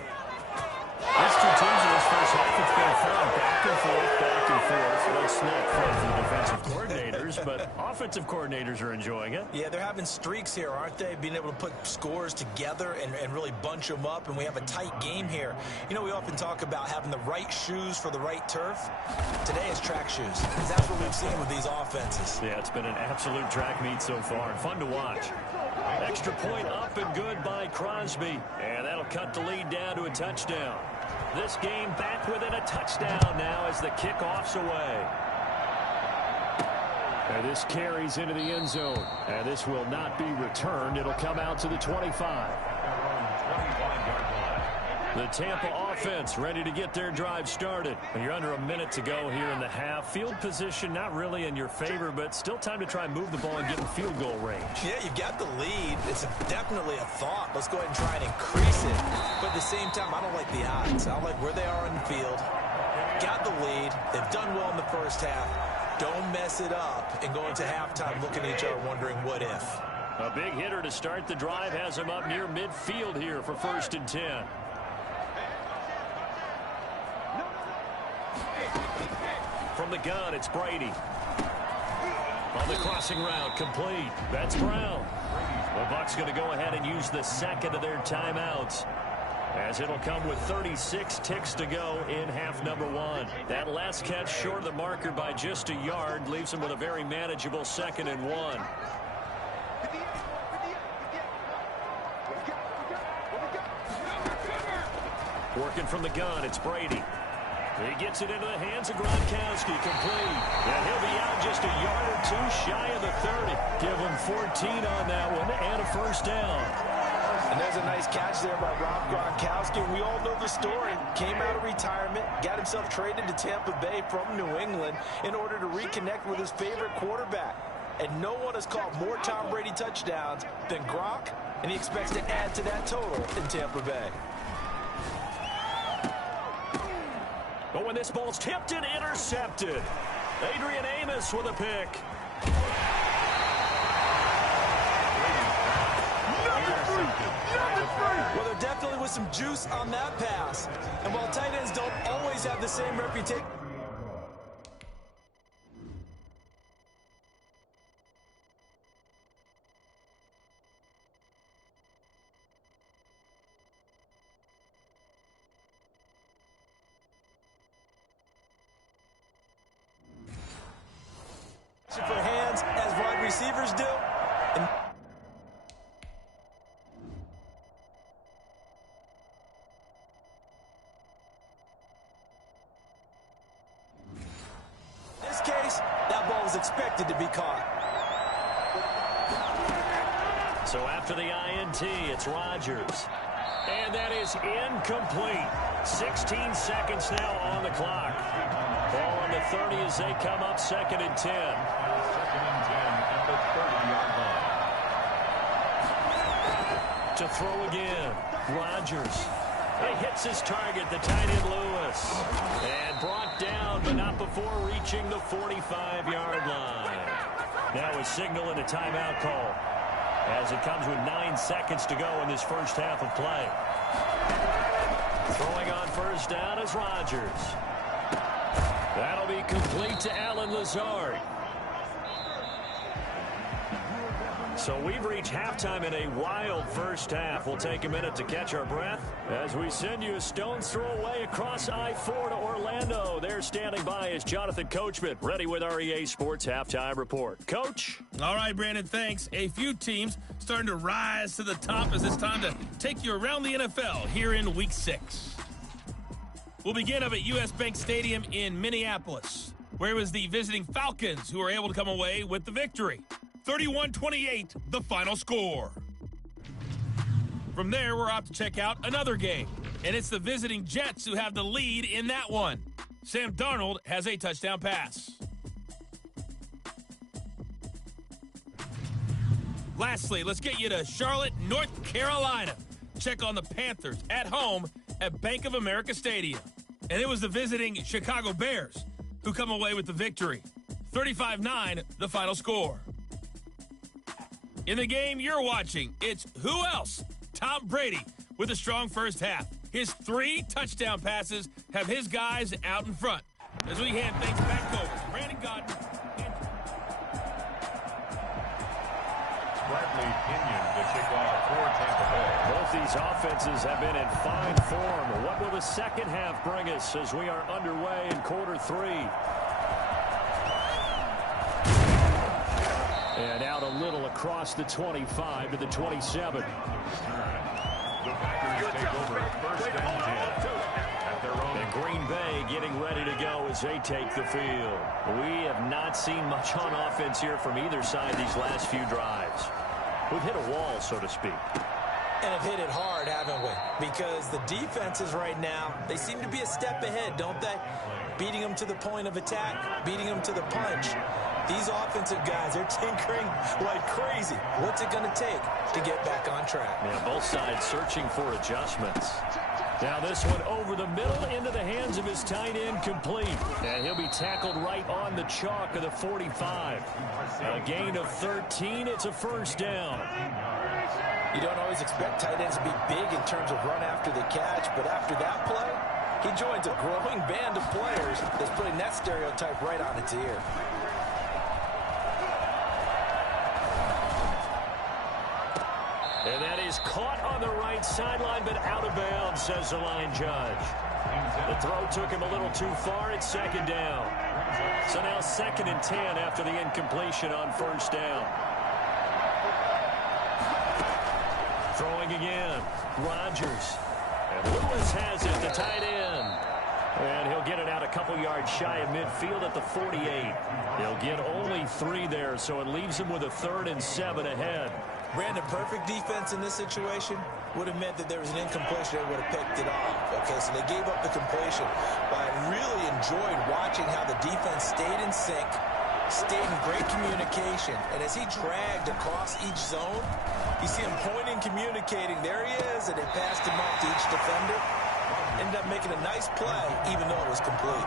These two teams in this first half, it's been fun. Back and forth, back and forth. That's not fun for the defensive coordinators, but offensive coordinators are enjoying it. Yeah, they're having streaks here, aren't they? Being able to put scores together and really bunch them up, and we have a tight game here. You know, we often talk about having the right shoes for the right turf. Today is track shoes, because that's what we've seen with these offenses. Yeah, it's been an absolute track meet so far, and fun to watch. Extra point up and good by Crosby, and that'll cut the lead down to a touchdown. This game back within a touchdown now as the kickoff's away. And this carries into the end zone. And this will not be returned. It'll come out to the 25. The Tampa offense ready to get their drive started. And you're under a minute to go here in the half. Field position not really in your favor, but still time to try and move the ball and get in field goal range. Yeah, you've got the lead. It's definitely a thought. Let's go ahead and try and increase it. But at the same time, I don't like the odds. I don't like where they are on the field. Got the lead. They've done well in the first half. Don't mess it up and go into halftime looking at each other wondering what if. A big hitter to start the drive has him up near midfield here for 1st and 10. From the gun, it's Brady. On the crossing route, complete. That's Brown. The Bucs going to go ahead and use the second of their timeouts, as it'll come with 36 ticks to go in half number 1. That last catch short of the marker by just a yard leaves him with a very manageable 2nd and 1. Working from the gun, it's Brady. He gets it into the hands of Gronkowski, complete. And he'll be out just a yard or two shy of the 30. Give him 14 on that one and a first down. And there's a nice catch there by Rob Gronkowski. We all know the story. Came out of retirement, got himself traded to Tampa Bay from New England in order to reconnect with his favorite quarterback. And no one has caught more Tom Brady touchdowns than Gronk, and he expects to add to that total in Tampa Bay. But when this ball's tipped and intercepted, Adrian Amos with a pick. Well, there definitely was some juice on that pass. And while tight ends don't always have the same reputation, for hands as wide receivers do. And in this case, that ball was expected to be caught. So after the INT, it's Rodgers. And that is incomplete. 16 seconds now on the clock. Ball on the 30 as they come up 2nd and 10. 2nd and 10 at the 30-yard line. To throw again, Rodgers. He hits his target, the tight end Lewis. And brought down, but not before reaching the 45-yard line. Now a signal and a timeout call, as it comes with 9 seconds to go in this first half of play. Throwing on first down is Rodgers. That'll be complete to Allen Lazard. So we've reached halftime in a wild first half. We'll take a minute to catch our breath as we send you a stone's throw away across I-4 to Orlando. There standing by is Jonathan Coachman, ready with our EA Sports Halftime Report. Coach? All right, Brandon, thanks. A few teams starting to rise to the top as it's time to take you around the NFL here in Week 6. We'll begin up at U.S. Bank Stadium in Minneapolis, where it was the visiting Falcons who were able to come away with the victory. 31-28, the final score. From there, we're off to check out another game, and it's the visiting Jets who have the lead in that one. Sam Darnold has a touchdown pass. Lastly, let's get you to Charlotte, North Carolina. Check on the Panthers at home at Bank of America Stadium. And it was the visiting Chicago Bears who come away with the victory. 35-9, the final score. In the game you're watching, it's who else? Tom Brady with a strong first half. His 3 touchdown passes have his guys out in front. As we hand things back over to Brandon Godden. Bradley Pinion to kick off for Tampa Bay. Both these offenses have been in fine form. What will the second half bring us as we are underway in quarter 3? And out a little across the 25 to the 27. The Packers take over first and 10 at their own. And Green Bay getting ready to go as they take the field. We have not seen much on offense here from either side these last few drives. We've hit a wall, so to speak. And have hit it hard, haven't we? Because the defenses right now, they seem to be a step ahead, don't they? Beating them to the point of attack, beating them to the punch. These offensive guys, they're tinkering like crazy. What's it going to take to get back on track? Yeah, both sides searching for adjustments. Now this one over the middle into the hands of his tight end, complete. And he'll be tackled right on the chalk of the 45. A gain of 13. It's a first down. You don't always expect tight ends to be big in terms of run after the catch, but after that play, he joins a growing band of players that's putting that stereotype right on its ear. And that is caught on the right sideline, but out of bounds, says the line judge. The throw took him a little too far. It's second down. So now 2nd and 10 after the incompletion on first down. Throwing again. Rodgers. And Lewis has it, the tight end. And he'll get it out a couple yards shy of midfield at the 48. He'll get only 3 there, so it leaves him with a 3rd and 7 ahead. Brandon, perfect defense in this situation would have meant that there was an incompletion. They would have picked it off. Okay, so they gave up the completion. But I really enjoyed watching how the defense stayed in sync, stayed in great communication. And as he dragged across each zone, you see him pointing, communicating. There he is, and they passed him off to each defender. Ended up making a nice play, even though it was complete.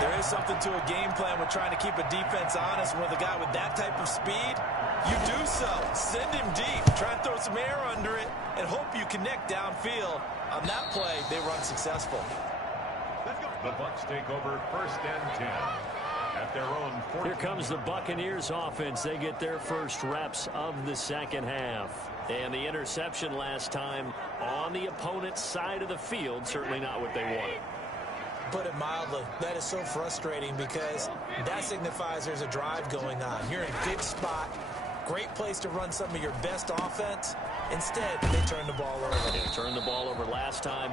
There is something to a game plan with trying to keep a defense honest. With a guy with that type of speed, you do so. Send him deep. Try and throw some air under it and hope you connect downfield. On that play, they were unsuccessful. The Bucs take over first and 10 at their own 40. Here comes the Buccaneers offense. They get their first reps of the second half. And the interception last time on the opponent's side of the field, certainly not what they wanted. Put it mildly, that is so frustrating because that signifies there's a drive going on. You're in a good spot, great place to run some of your best offense. Instead, they turn the ball over. They turned the ball over last time.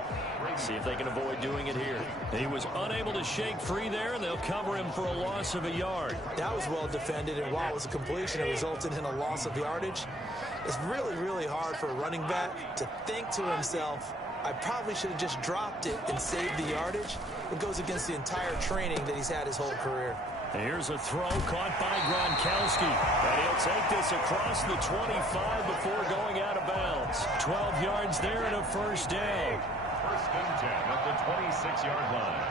See if they can avoid doing it here. He was unable to shake free there, and they'll cover him for a loss of a yard. That was well defended, and while it was a completion, it resulted in a loss of yardage. It's really, really hard for a running back to think to himself, I probably should have just dropped it and saved the yardage. It goes against the entire training that he's had his whole career. Here's a throw caught by Gronkowski. And he'll take this across the 25 before going out of bounds. 12 yards there and a first down. First and 10 at the 26-yard line.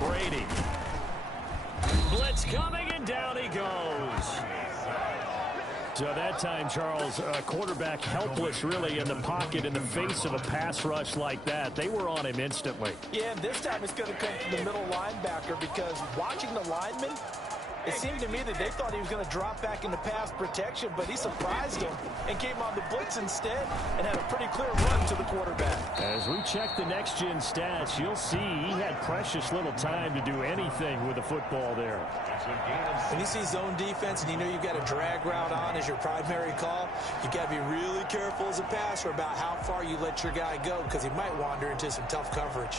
Brady. Blitz coming, and down he goes. So that time, Charles, quarterback helpless really in the pocket in the face of a pass rush like that. They were on him instantly. Yeah, and this time it's going to come from the middle linebacker because watching the lineman, it seemed to me that they thought he was going to drop back into pass protection, but he surprised them and came on the blitz instead and had a pretty clear run to the quarterback. As we check the next-gen stats, you'll see he had precious little time to do anything with the football there. When you see zone defense and you know you've got a drag route on as your primary call, you've got to be really careful as a passer about how far you let your guy go because he might wander into some tough coverage.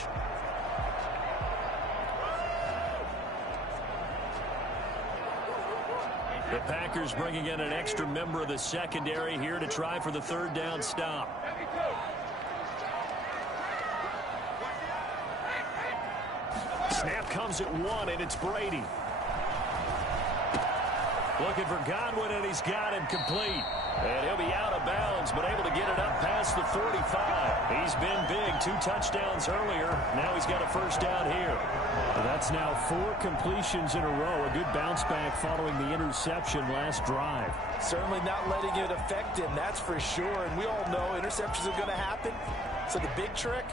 The Packers bringing in an extra member of the secondary here to try for the third down stop. Snap comes at 1, and it's Brady. Looking for Godwin, and he's got him complete. And he'll be out of bounds, but able to get it up past the 45. He's been big, 2 touchdowns earlier. Now he's got a first down here. That's now 4 completions in a row. A good bounce back following the interception last drive. Certainly not letting it affect him, that's for sure. And we all know interceptions are going to happen. So the big trick,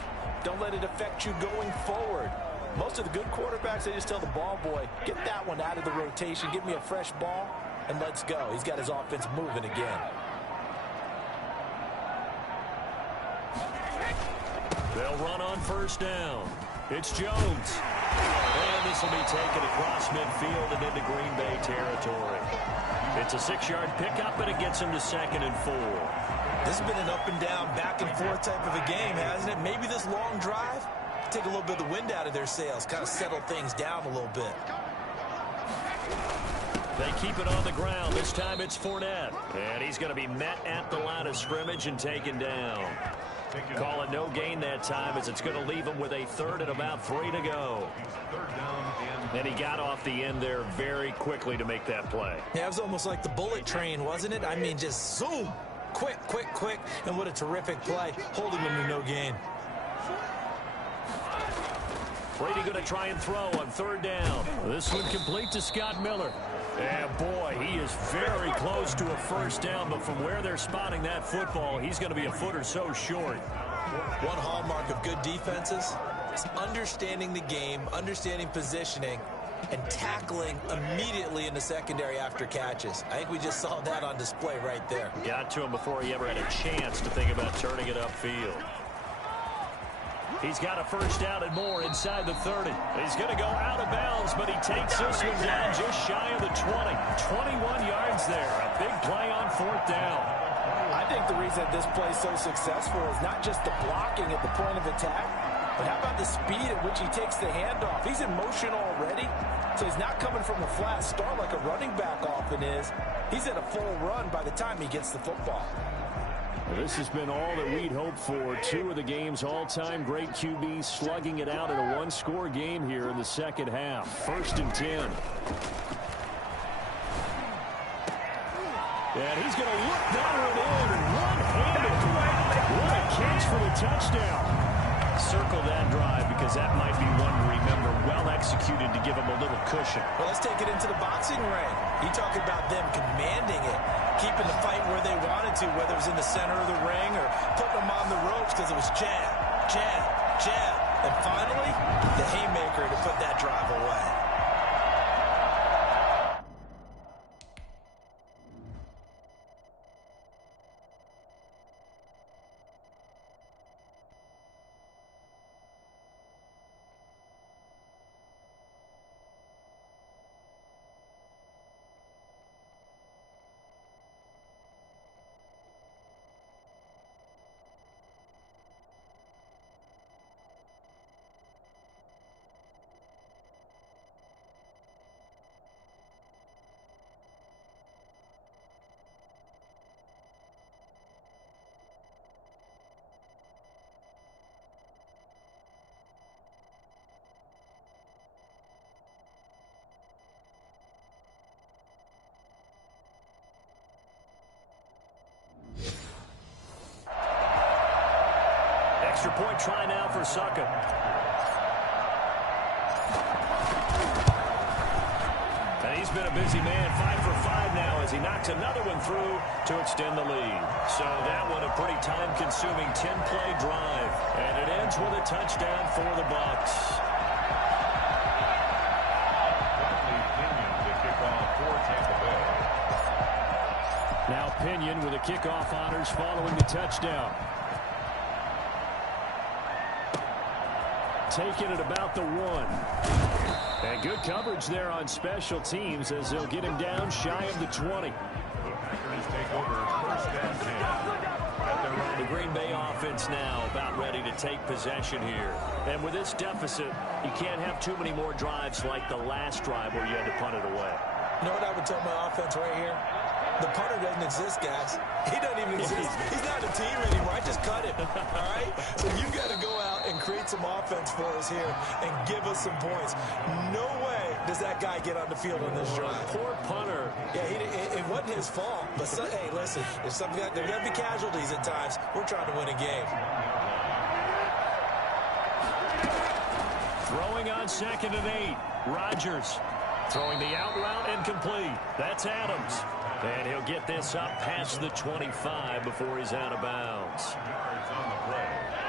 don't let it affect you going forward. Most of the good quarterbacks, they just tell the ball boy, get that one out of the rotation, give me a fresh ball, and let's go. He's got his offense moving again. They'll run on first down. It's Jones. And this will be taken across midfield and into Green Bay territory. It's a 6-yard pickup, and it gets him to 2nd and 4. This has been an up and down, back and forth type of a game, hasn't it? Maybe this long drive take a little bit of the wind out of their sails, kind of settle things down a little bit. They keep it on the ground. This time it's Fournette. And he's going to be met at the line of scrimmage and taken down. Call it no gain that time, as it's going to leave him with a 3rd and about 3 to go. And he got off the end there very quickly to make that play. Yeah, it was almost like the bullet train, wasn't it? I mean, just zoom. Quick, quick, quick. And what a terrific play, holding him to no gain. Brady going to try and throw on 3rd down. This one complete to Scott Miller. And boy, he is very close to a first down, but from where they're spotting that football, he's going to be a foot or so short. One hallmark of good defenses is understanding the game, understanding positioning, and tackling immediately in the secondary after catches. I think we just saw that on display right there. Got to him before he ever had a chance to think about turning it upfield. He's got a first down and more inside the 30. He's going to go out of bounds, but he takes this one down just shy of the 20. 21 yards there. A big play on 4th down. I think the reason this play is so successful is not just the blocking at the point of attack, but how about the speed at which he takes the handoff? He's in motion already, so he's not coming from a flat start like a running back often is. He's at a full run by the time he gets the football. This has been all that we'd hoped for. 2 of the game's all-time great QBs slugging it out in a 1-score game here in the second half. 1st and 10. And he's going to look that one in one-handed. What a catch for the touchdown. Circle that drive, because that might be one to remember. Well executed to give him a little cushion. Well, let's take it into the boxing ring. You talk about them commanding it, keeping the fight where they wanted to, whether it was in the center of the ring or putting them on the ropes, because it was jab, jab, jab. And finally, the haymaker to put that drive away. Extra point try now for Succa. And he's been a busy man, 5 for 5 now as he knocks another one through to extend the lead. So that one a pretty time-consuming 10-play drive. And it ends with a touchdown for the Bucs. Now Pinion with the kickoff honors following the touchdown. Taking it about the 1. And good coverage there on special teams as they'll get him down shy of the 20. Packers take over 1st and 10. The Green Bay offense now about ready to take possession here. And with this deficit, you can't have too many more drives like the last drive where you had to punt it away. You know what I would tell my offense right here? The punter doesn't exist, guys. He doesn't even exist. He's not a team anymore. I just cut him. All right? So you got to go out and create some offense for us here and give us some points. No way does that guy get on the field on this drive. Poor punter. Yeah, it wasn't his fault. But, hey, listen, if there's going to be casualties at times. We're trying to win a game. Throwing on 2nd and 8. Rodgers throwing the out route incomplete. That's Adams. And he'll get this up past the 25 before he's out of bounds.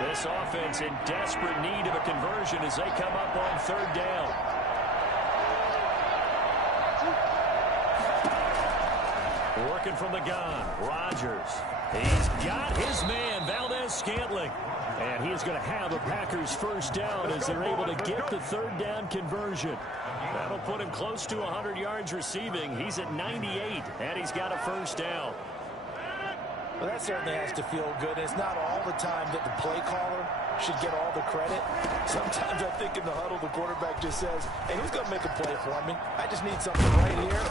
This offense in desperate need of a conversion as they come up on 3rd down. Working from the gun, Rodgers. He's got his man, Valdez-Scantling. And he is going to have a Packers first down as they're able to get the 3rd down conversion. That'll put him close to 100 yards receiving. He's at 98, and he's got a first down. Well, that certainly has to feel good. It's not all the time that the play caller should get all the credit. Sometimes I think in the huddle, the quarterback just says, hey, who's going to make a play for me? I just need something right here.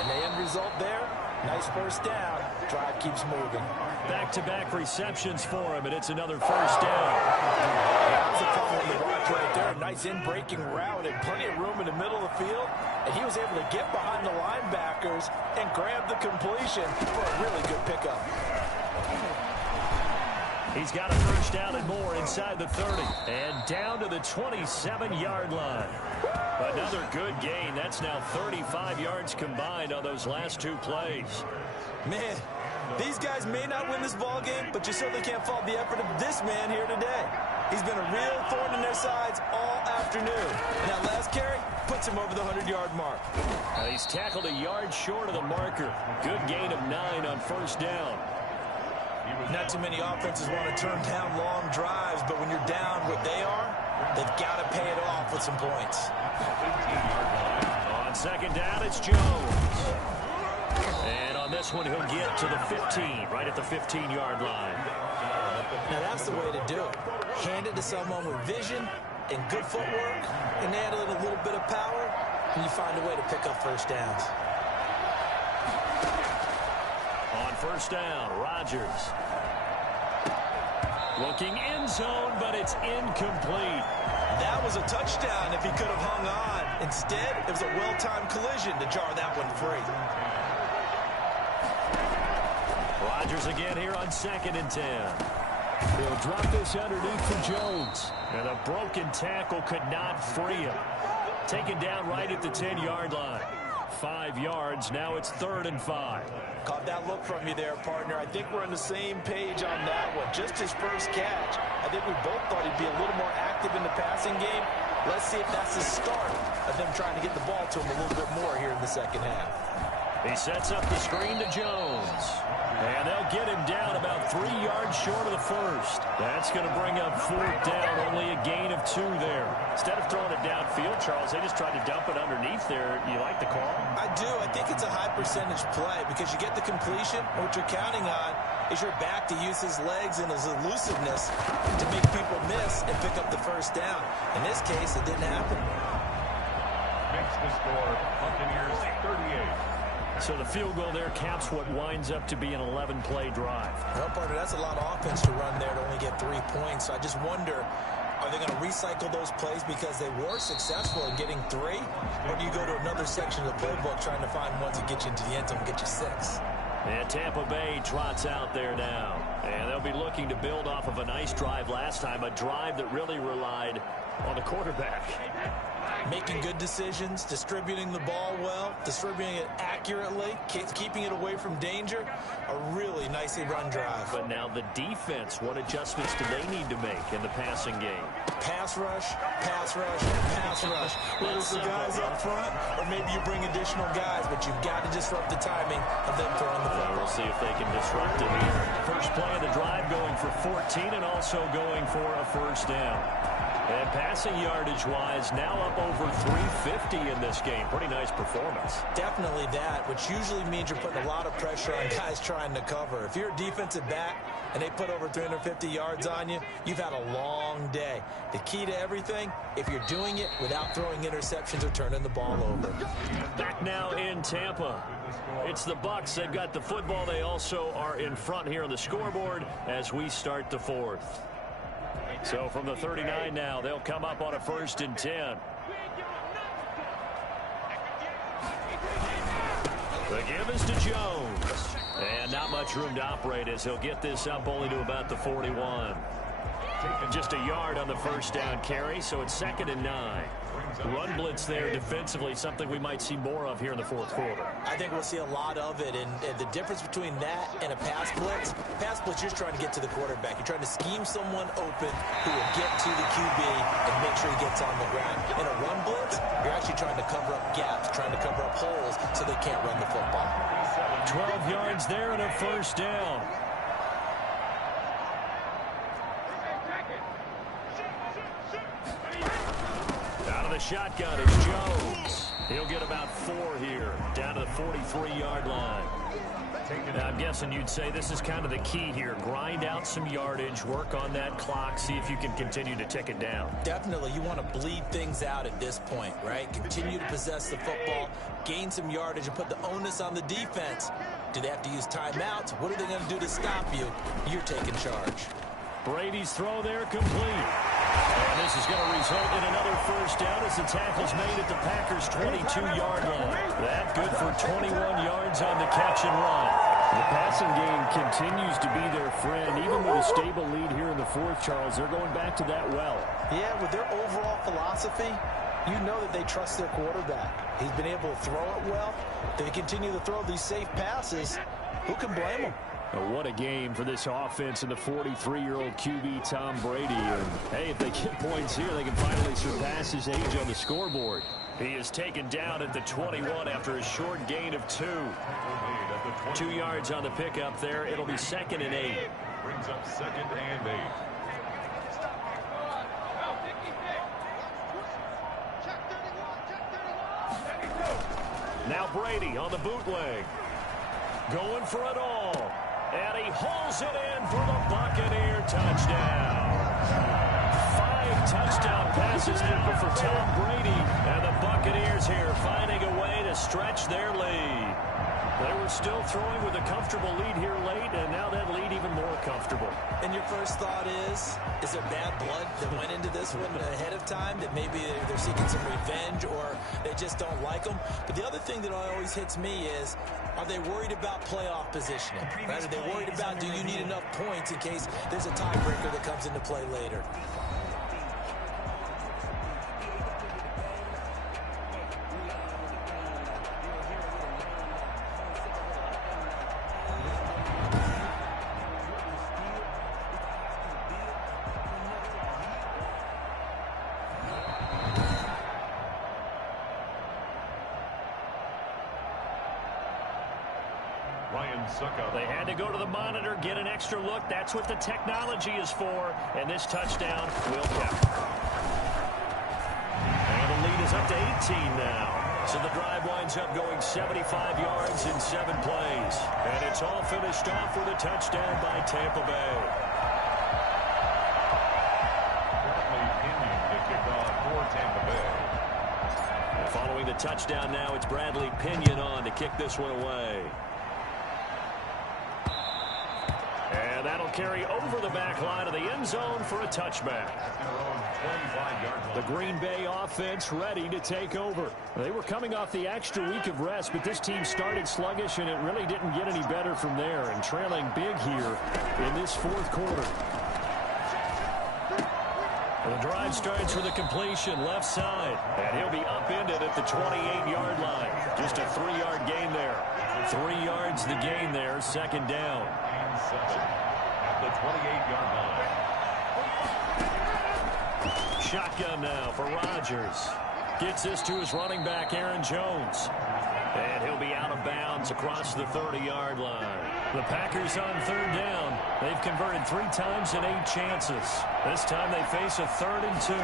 And the end result there, nice first down. Drive keeps moving. Back-to-back receptions for him, and it's another first down. That was a fun one to watch right there. Nice in-breaking route and plenty of room in the middle of the field. And he was able to get behind the linebackers and grab the completion for a really good pickup. He's got a first down and more inside the 30. And down to the 27-yard line. Another good gain. That's now 35 yards combined on those last 2 plays. Man, these guys may not win this ball game, but you certainly can't fault the effort of this man here today. He's been a real thorn in their sides all afternoon. And that last carry puts him over the 100-yard mark. He's tackled a yard short of the marker. Good gain of 9 on first down. Not too many offenses want to turn down long drives, but when you're down what they are, they've got to pay it off with some points. On 2nd down, it's Jones. And on this one, he'll get to the 15, right at the 15-yard line. Now, that's the way to do it. Hand it to someone with vision and good footwork, and add a little bit of power, and you find a way to pick up first downs. On first down, Rodgers. Looking end zone, but it's incomplete. That was a touchdown if he could have hung on. Instead, it was a well-timed collision to jar that one free. Rodgers again here on 2nd and 10. He'll drop this underneath for Jones. And a broken tackle could not free him. Taken down right at the 10-yard line. 5 yards. Now it's 3rd and 5. Caught that look from you there, partner. I think we're on the same page on that one. Just his first catch. I think we both thought he'd be a little more active in the passing game. Let's see if that's the start of them trying to get the ball to him a little bit more here in the second half. He sets up the screen to Jones. And they'll get him down about 3 yards short of the first. That's going to bring up 4th down, only a gain of 2 there. Instead of throwing it downfield, Charles, they just tried to dump it underneath there. You like the call? I do. I think it's a high percentage play because you get the completion. What you're counting on is your back to use his legs and his elusiveness to make people miss and pick up the first down. In this case, it didn't happen. Makes the score Buccaneers 38. So the field goal there caps what winds up to be an 11-play drive. Well, partner, that's a lot of offense to run there to only get 3 points. So I just wonder, are they going to recycle those plays because they were successful in getting 3? Or do you go to another section of the playbook trying to find ones that get you into the end zone and get you 6? And Tampa Bay trots out there now. And they'll be looking to build off of a nice drive last time, a drive that really relied on the quarterback. Making good decisions, distributing the ball well, distributing it accurately, keeping it away from danger. A really nicely run drive. But now the defense, what adjustments do they need to make in the passing game? Pass rush, pass rush, pass rush. Whether it's the guys up front or maybe you bring additional guys, but you've got to disrupt the timing of them throwing the football. We'll see if they can disrupt it here. First play of the drive going for 14 and also going for a first down. And passing yardage-wise, now up over 350 in this game. Pretty nice performance. Definitely that, which usually means you're putting a lot of pressure on guys trying to cover. If you're a defensive back and they put over 350 yards on you, you've had a long day. The key to everything, if you're doing it without throwing interceptions or turning the ball over. Back now in Tampa. It's the Bucs. They've got the football. They also are in front here on the scoreboard as we start the 4th. So from the 39 now, they'll come up on a 1st and 10. The give is to Jones. And not much room to operate as he'll get this up only to about the 41. Just a yard on the 1st down carry, so it's 2nd and 9. Run blitz there defensively, something we might see more of here in the 4th quarter. I think we'll see a lot of it, and the difference between that and a pass blitz, you're just trying to get to the quarterback. You're trying to scheme someone open who will get to the QB and make sure he gets on the ground. In a run blitz, you're actually trying to cover up gaps, trying to cover up holes so they can't run the football. 12 yards there and a 1st down. Shotgun is Jones. He'll get about 4 here, down to the 43-yard line. Now, I'm guessing you'd say this is kind of the key here. Grind out some yardage, work on that clock, see if you can continue to tick it down. Definitely, you want to bleed things out at this point, right? Continue to possess the football, gain some yardage, and put the onus on the defense. Do they have to use timeouts? What are they going to do to stop you? You're taking charge. Brady's throw there complete. And this is going to result in another 1st down as the tackle's made at the Packers' 22-yard line. That good for 21 yards on the catch and run. The passing game continues to be their friend. Even with a stable lead here in the 4th, Charles, they're going back to that well. Yeah, with their overall philosophy, you know that they trust their quarterback. He's been able to throw it well. They continue to throw these safe passes. Who can blame them? Oh, what a game for this offense and the 43-year-old QB Tom Brady. And, hey, if they get points here, they can finally surpass his age on the scoreboard. He is taken down at the 21 after a short gain of 2. 2 yards on the pickup there. It'll be 2nd and 8. Brings up 2nd and 8. Now Brady on the bootleg. Going for it all. And he hauls it in for the Buccaneer touchdown. 5 touchdown passes now for Tom Brady. And the Buccaneers here finding a way to stretch their lead. They were still throwing with a comfortable lead here late, and now that lead even more comfortable. And your first thought is there bad blood that went into this one ahead of time, that maybe they're seeking some revenge or they just don't like them? But the other thing that always hits me is, are they worried about playoff positioning? Right? Are they worried about, do you need enough points in case there's a tiebreaker that comes into play later? They had to go to the monitor, get an extra look. That's what the technology is for. And this touchdown will count. And the lead is up to 18 now. So the drive winds up going 75 yards in 7 plays. And it's all finished off with a touchdown by Tampa Bay. And following the touchdown now, it's Bradley Pinion on to kick this one away. And that'll carry over the back line of the end zone for a touchback. The Green Bay offense ready to take over. They were coming off the extra week of rest, but this team started sluggish, and it really didn't get any better from there, and trailing big here in this 4th quarter. The drive starts with a completion left side, and he'll be upended at the 28-yard line. Just a 3-yard gain there. 3 yards the gain there, 2nd down. At the 28-yard line. Shotgun now for Rodgers. Gets this to his running back, Aaron Jones. And he'll be out of bounds across the 30-yard line. The Packers on 3rd down. They've converted 3 times in 8 chances. This time they face a 3rd and 2.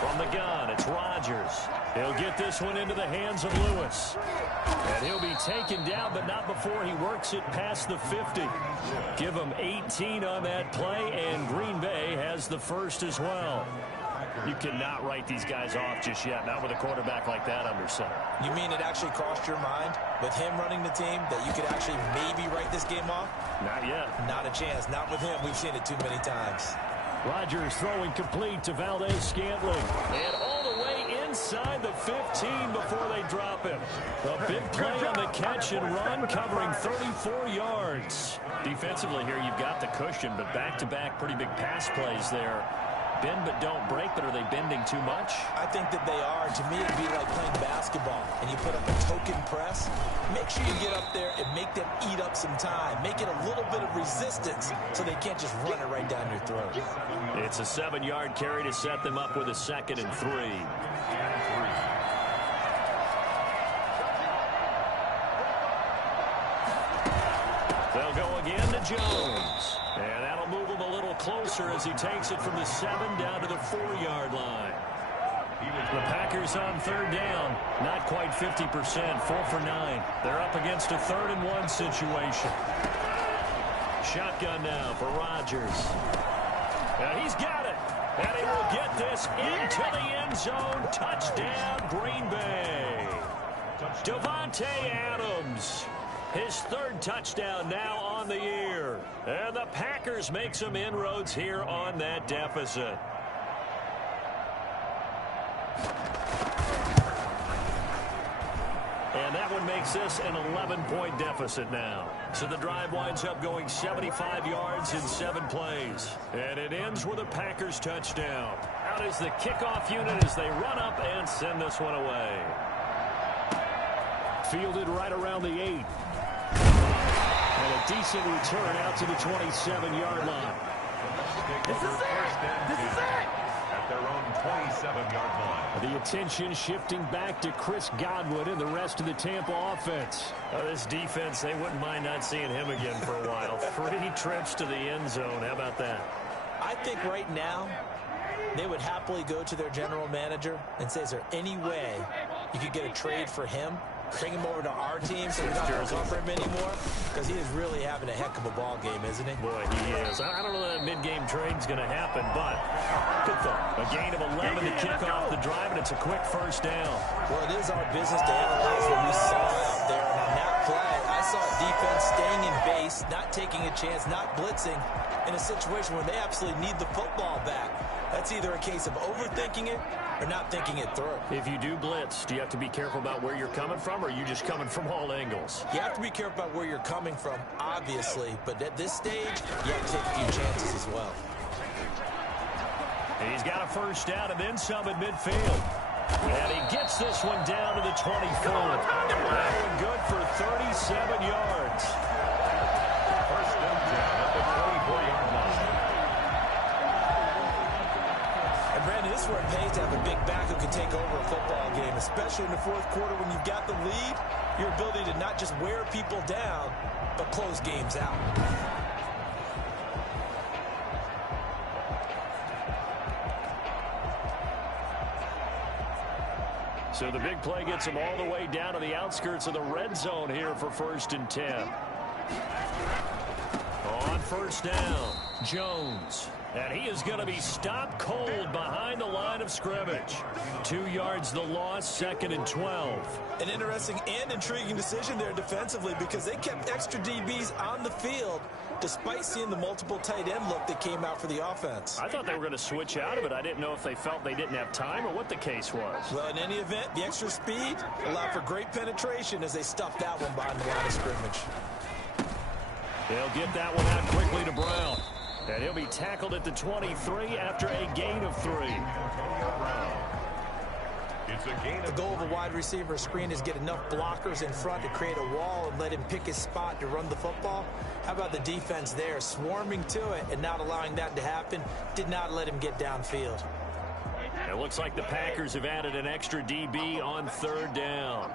From the gun, it's Rodgers. He'll get this one into the hands of Lewis. And he'll be taken down, but not before he works it past the 50. Give him 18 on that play, and Green Bay has the first as well. You cannot write these guys off just yet, not with a quarterback like that under center. You mean it actually crossed your mind with him running the team that you could actually maybe write this game off? Not yet. Not a chance. Not with him. We've seen it too many times. Rodgers throwing complete to Valdez-Scantling. And all the way inside the 15 before they drop him. A big play on the catch and run, covering 34 yards. Defensively here, you've got the cushion, but back-to-back pretty big pass plays there. Bend but don't break, but are they bending too much? I think that they are. To me, it'd be like playing basketball, and you put up a token press. Make sure you get up there and make them eat up some time. Make it a little bit of resistance so they can't just run it right down your throat. It's a 7-yard carry to set them up with a 2nd and 3. They'll go again to Jones. And that'll move him a little closer as he takes it from the 7 down to the 4-yard line. The Packers on 3rd down. Not quite 50%. 4 for 9. They're up against a 3rd and 1 situation. Shotgun now for Rodgers. And he's got it. And he will get this into the end zone. Touchdown, Green Bay. Davante Adams. His 3rd touchdown now on the year. And the Packers make some inroads here on that deficit. And that one makes this an 11-point deficit now. So the drive winds up going 75 yards in 7 plays. And it ends with a Packers touchdown. Out is the kickoff unit as they run up and send this one away. Fielded right around the 8. And a decent return out to the 27-yard line. This is it! This is it! At their own 27-yard line. The attention shifting back to Chris Godwin and the rest of the Tampa offense. This defense, they wouldn't mind not seeing him again for a while. 3 trips to the end zone. How about that? I think right now they would happily go to their general manager and say, is there any way you could get a trade for him? Bring him over to our team so we don't have to cover him anymore? Because he is really having a heck of a ball game, isn't he? Boy, he is. I don't know that mid-game trade's going to happen, but good thought. A gain of 11 to kick off the drive, and it's a quick 1st down. Well, it is our business to analyze what we saw out there. And on that play, I saw a defense staying in base, not taking a chance, not blitzing, in a situation where they absolutely need the football back. That's either a case of overthinking it or not thinking it through. If you do blitz, do you have to be careful about where you're coming from, or are you just coming from all angles? You have to be careful about where you're coming from, obviously, but at this stage, you have to take a few chances as well. He's got a 1st down and then some at midfield. And he gets this one down to the 24. That one good for 37 yards. 1st and 10 at the 24-yard line. And Brandon, this is where it pays to have a big back who can take over a football game, especially in the 4th quarter when you've got the lead. Your ability to not just wear people down, but close games out. So the big play gets him all the way down to the outskirts of the red zone here for 1st and 10. On 1st down, Jones. And he is going to be stopped cold behind the line of scrimmage. 2 yards the loss, 2nd and 12. An interesting and intriguing decision there defensively because they kept extra DBs on the field despite seeing the multiple tight end look that came out for the offense. I thought they were going to switch out of it. I didn't know if they felt they didn't have time or what the case was. Well, in any event, the extra speed allowed for great penetration as they stuffed that one behind the line of scrimmage. They'll get that one out quickly to Brown. And he'll be tackled at the 23 after a gain of 3. It's a gain. The goal of a wide receiver screen is get enough blockers in front to create a wall and let him pick his spot to run the football. How about the defense there, swarming to it and not allowing that to happen? Did not let him get downfield. It looks like the Packers have added an extra DB on 3rd down.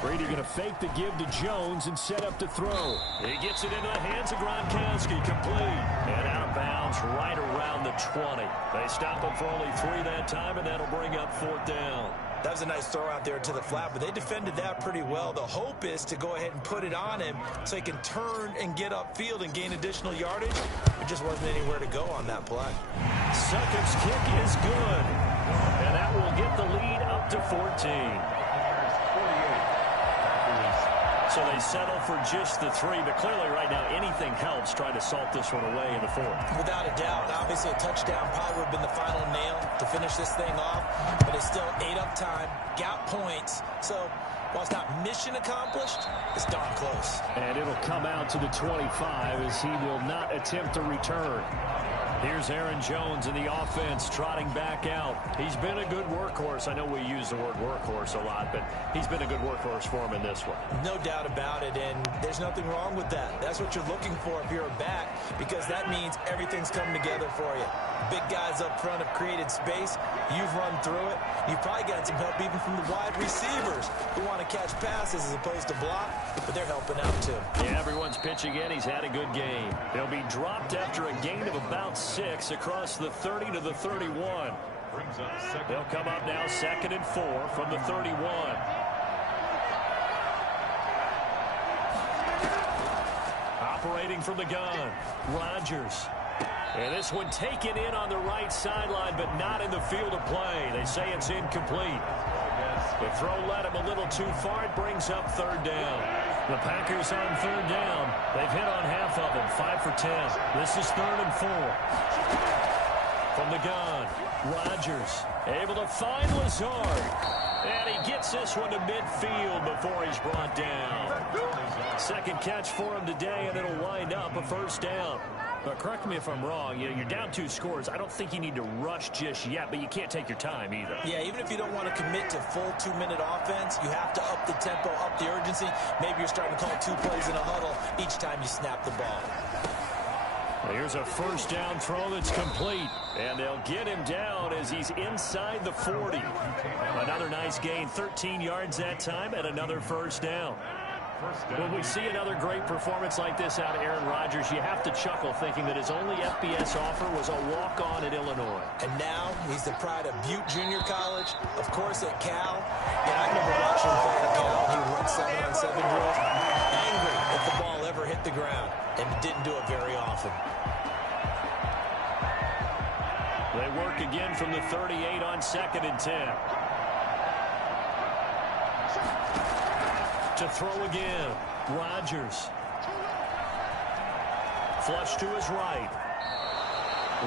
Brady going to fake the give to Jones and set up to throw. He gets it into the hands of Gronkowski, complete. And out of bounds right around the 20. They stop him for only 3 that time, and that'll bring up 4th down. That was a nice throw out there to the flat, but they defended that pretty well. The hope is to go ahead and put it on him so he can turn and get upfield and gain additional yardage. There just wasn't anywhere to go on that play. Succop's kick is good. And that will get the lead up to 14. So they settle for just the 3, but clearly right now anything helps trying to salt this one away in the 4th. Without a doubt, obviously a touchdown probably would have been the final nail to finish this thing off, but it's still ate up time, got points, so while it's not mission accomplished, it's darn close. And it'll come out to the 25 as he will not attempt to return. Here's Aaron Jones in the offense trotting back out. He's been a good workhorse. I know we use the word workhorse a lot, but he's been a good workhorse for him in this one. No doubt about it, and there's nothing wrong with that. That's what you're looking for if you're a back, because that means everything's coming together for you. Big guys up front have created space. You've run through it. You've probably gotten some help even from the wide receivers who want to catch passes as opposed to block, but they're helping out too. Yeah, everyone's pitching in. He's had a good game. He'll be dropped after a gain of about 6 across the 30 to the 31. They'll come up now 2nd and 4 from the 31. Operating from the gun, Rodgers. And this one taken in on the right sideline, but not in the field of play. They say it's incomplete. The throw led him a little too far. It brings up 3rd down. The Packers on 3rd down. They've hit on half of them, 5 for 10. This is 3rd and 4. From the gun, Rodgers able to find Lazard. And he gets this one to midfield before he's brought down. 2nd catch for him today, and it'll wind up a 1st down. But correct me if I'm wrong, you're down 2 scores. I don't think you need to rush just yet, but you can't take your time either. Yeah, even if you don't want to commit to full 2-minute offense, you have to up the tempo, up the urgency. Maybe you're starting to call 2 plays in a huddle each time you snap the ball. Well, here's a 1st down throw that's complete, and they'll get him down as he's inside the 40. Another nice gain, 13 yards that time, and another 1st down. When we see another great performance like this out of Aaron Rodgers, you have to chuckle thinking that his only FBS offer was a walk-on at Illinois. And now he's the pride of Butte Junior College, of course at Cal. Yeah, I remember watching him play at Cal. He would run 7-on-7 drills, angry if the ball ever hit the ground, and didn't do it very often. They work again from the 38 on 2nd and 10. To throw again, Rodgers. Flush to his right.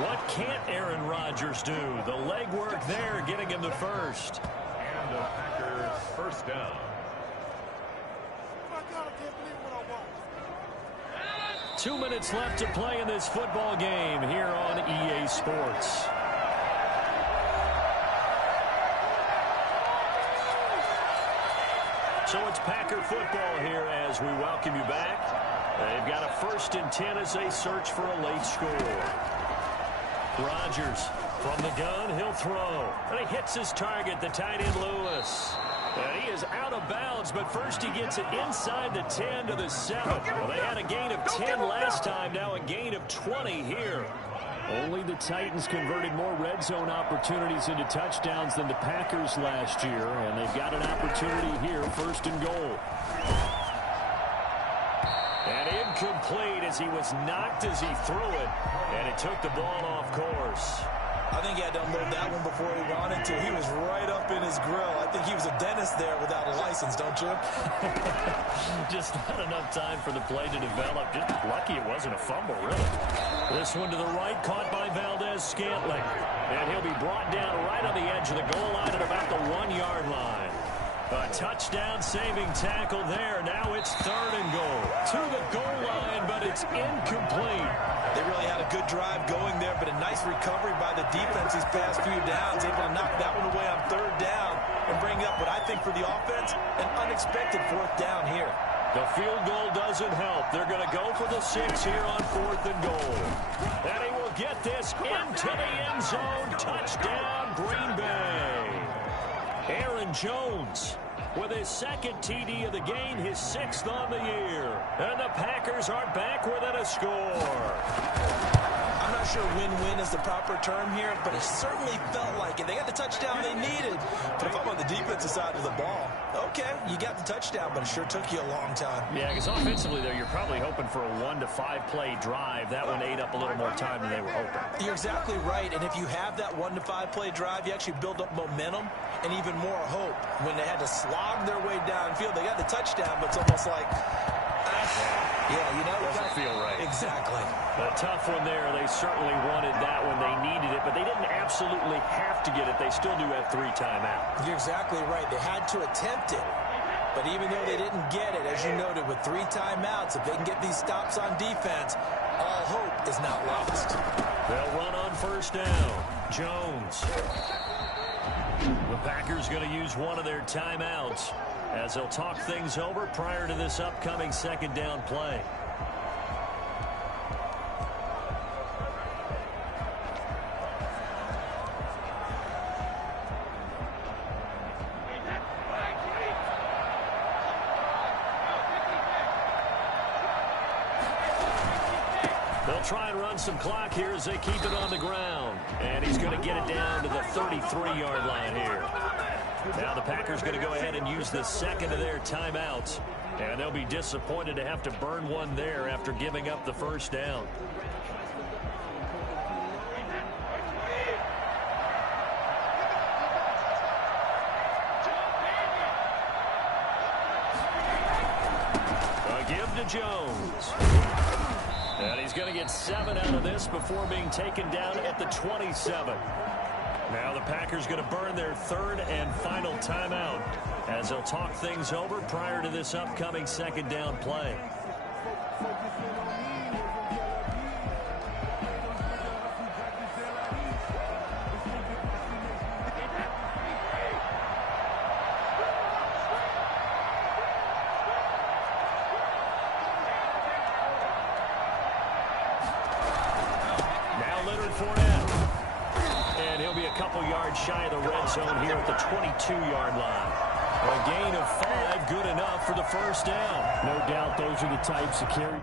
What can't Aaron Rodgers do? The legwork there getting him the 1st. And the Packers 1st down. Two minutes left to play in this football game here on EA Sports. So it's Packer football here as we welcome you back. They've got a 1st and 10 as they search for a late score. Rodgers from the gun, he'll throw. And he hits his target, the tight end Lewis. And he is out of bounds, but first he gets it inside the 10 to the 7. Well, they had a gain of 10 last time, now a gain of 20 here. Only the Titans converted more red zone opportunities into touchdowns than the Packers last year, and they've got an opportunity here, 1st and goal. And incomplete as he was knocked as he threw it, and it took the ball off course. I think he had to unload that one before he wanted to. He was right up in his grill. I think he was a dentist there without a license, don't you? Just not enough time for the play to develop. Just lucky it wasn't a fumble, really. This one to the right, caught by Valdez-Scantling. And he'll be brought down right on the edge of the goal line at about the 1-yard line. A touchdown-saving tackle there. Now it's 3rd and goal. To the goal line, but it's incomplete. They really had a good drive going there, but a nice recovery by the defense these past few downs, able to knock that one away on 3rd down and bring up what I think for the offense, an unexpected 4th down here. The field goal doesn't help. They're going to go for the 6 here on 4th and goal. And he will get this into the end zone. Touchdown, Green Bay. Aaron Jones with his 2nd TD of the game, his 6th on the year. And the Packers are back within a score. I I'm not sure win-win is the proper term here, but it certainly felt like it. They got the touchdown they needed. But if I'm on the defensive side of the ball, okay, you got the touchdown, but it sure took you a long time. Yeah, because offensively, though, you're probably hoping for a 1 to 5 play drive. That one ate up a little more time than they were hoping. You're exactly right, and if you have that 1 to 5 play drive, you actually build up momentum and even more hope. When they had to slog their way downfield, they got the touchdown, but it's almost like, yeah, you know, it doesn't feel right. Exactly. A tough one there. They certainly wanted that when they needed it, but they didn't absolutely have to get it. They still do have 3 timeouts. You're exactly right. They had to attempt it. But even though they didn't get it, as you noted, with 3 timeouts, if they can get these stops on defense, all hope is not lost. They'll run on first down. Jones. The Packers going to use one of their timeouts as they'll talk things over prior to this upcoming second down play. They'll try and run some clock here as they keep it on the ground. And he's going to get it down to the 33-yard line here. Now the Packers going to go ahead and use the second of their timeouts. And they'll be disappointed to have to burn one there after giving up the first down. A give to Jones. And he's going to get 7 out of this before being taken down at the 27. Now the Packers going to burn their 3rd and final timeout as they'll talk things over prior to this upcoming second down play. Shy of the red zone here at the 22-yard line. A gain of 5, good enough for the first down. No doubt those are the types of carry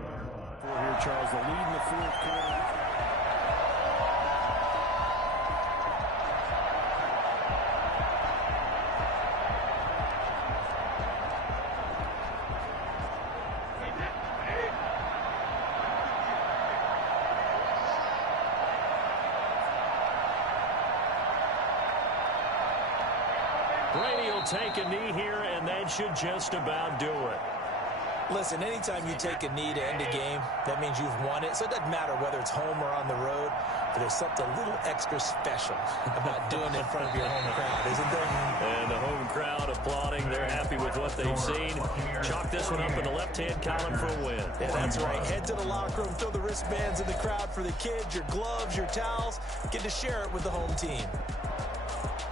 for here, Charles. The lead in the fourth quarter. Brady will take a knee here, and that should just about do it. Listen, anytime you take a knee to end a game, that means you've won it. So it doesn't matter whether it's home or on the road, but there's something a little extra special about doing it in front of your home crowd, isn't there? And the home crowd applauding. They're happy with what they've seen. Chalk this one up in the left-hand column for a win. Yeah, that's right. Head to the locker room, throw the wristbands in the crowd for the kids, your gloves, your towels. Get to share it with the home team.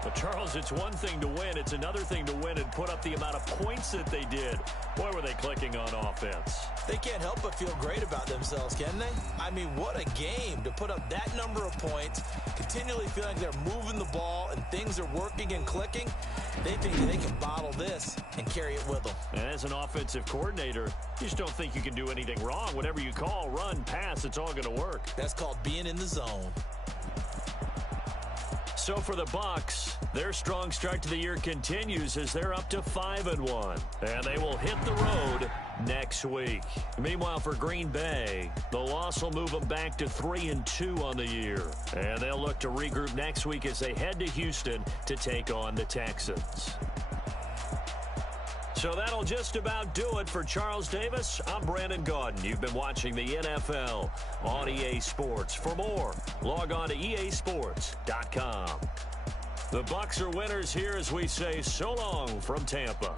But, Charles, it's one thing to win. It's another thing to win and put up the amount of points that they did. Boy, were they clicking on offense. They can't help but feel great about themselves, can they? I mean, what a game to put up that number of points, continually feeling like they're moving the ball and things are working and clicking. They think they can bottle this and carry it with them. And as an offensive coordinator, you just don't think you can do anything wrong. Whatever you call, run, pass, it's all going to work. That's called being in the zone. So for the Bucs, their strong start to the year continues as they're up to 5-1. And they will hit the road next week. Meanwhile, for Green Bay, the loss will move them back to 3-2 on the year. And they'll look to regroup next week as they head to Houston to take on the Texans. So that'll just about do it for Charles Davis. I'm Brandon Gaudin. You've been watching the NFL on EA Sports. For more, log on to easports.com. The Bucs are winners here as we say so long from Tampa.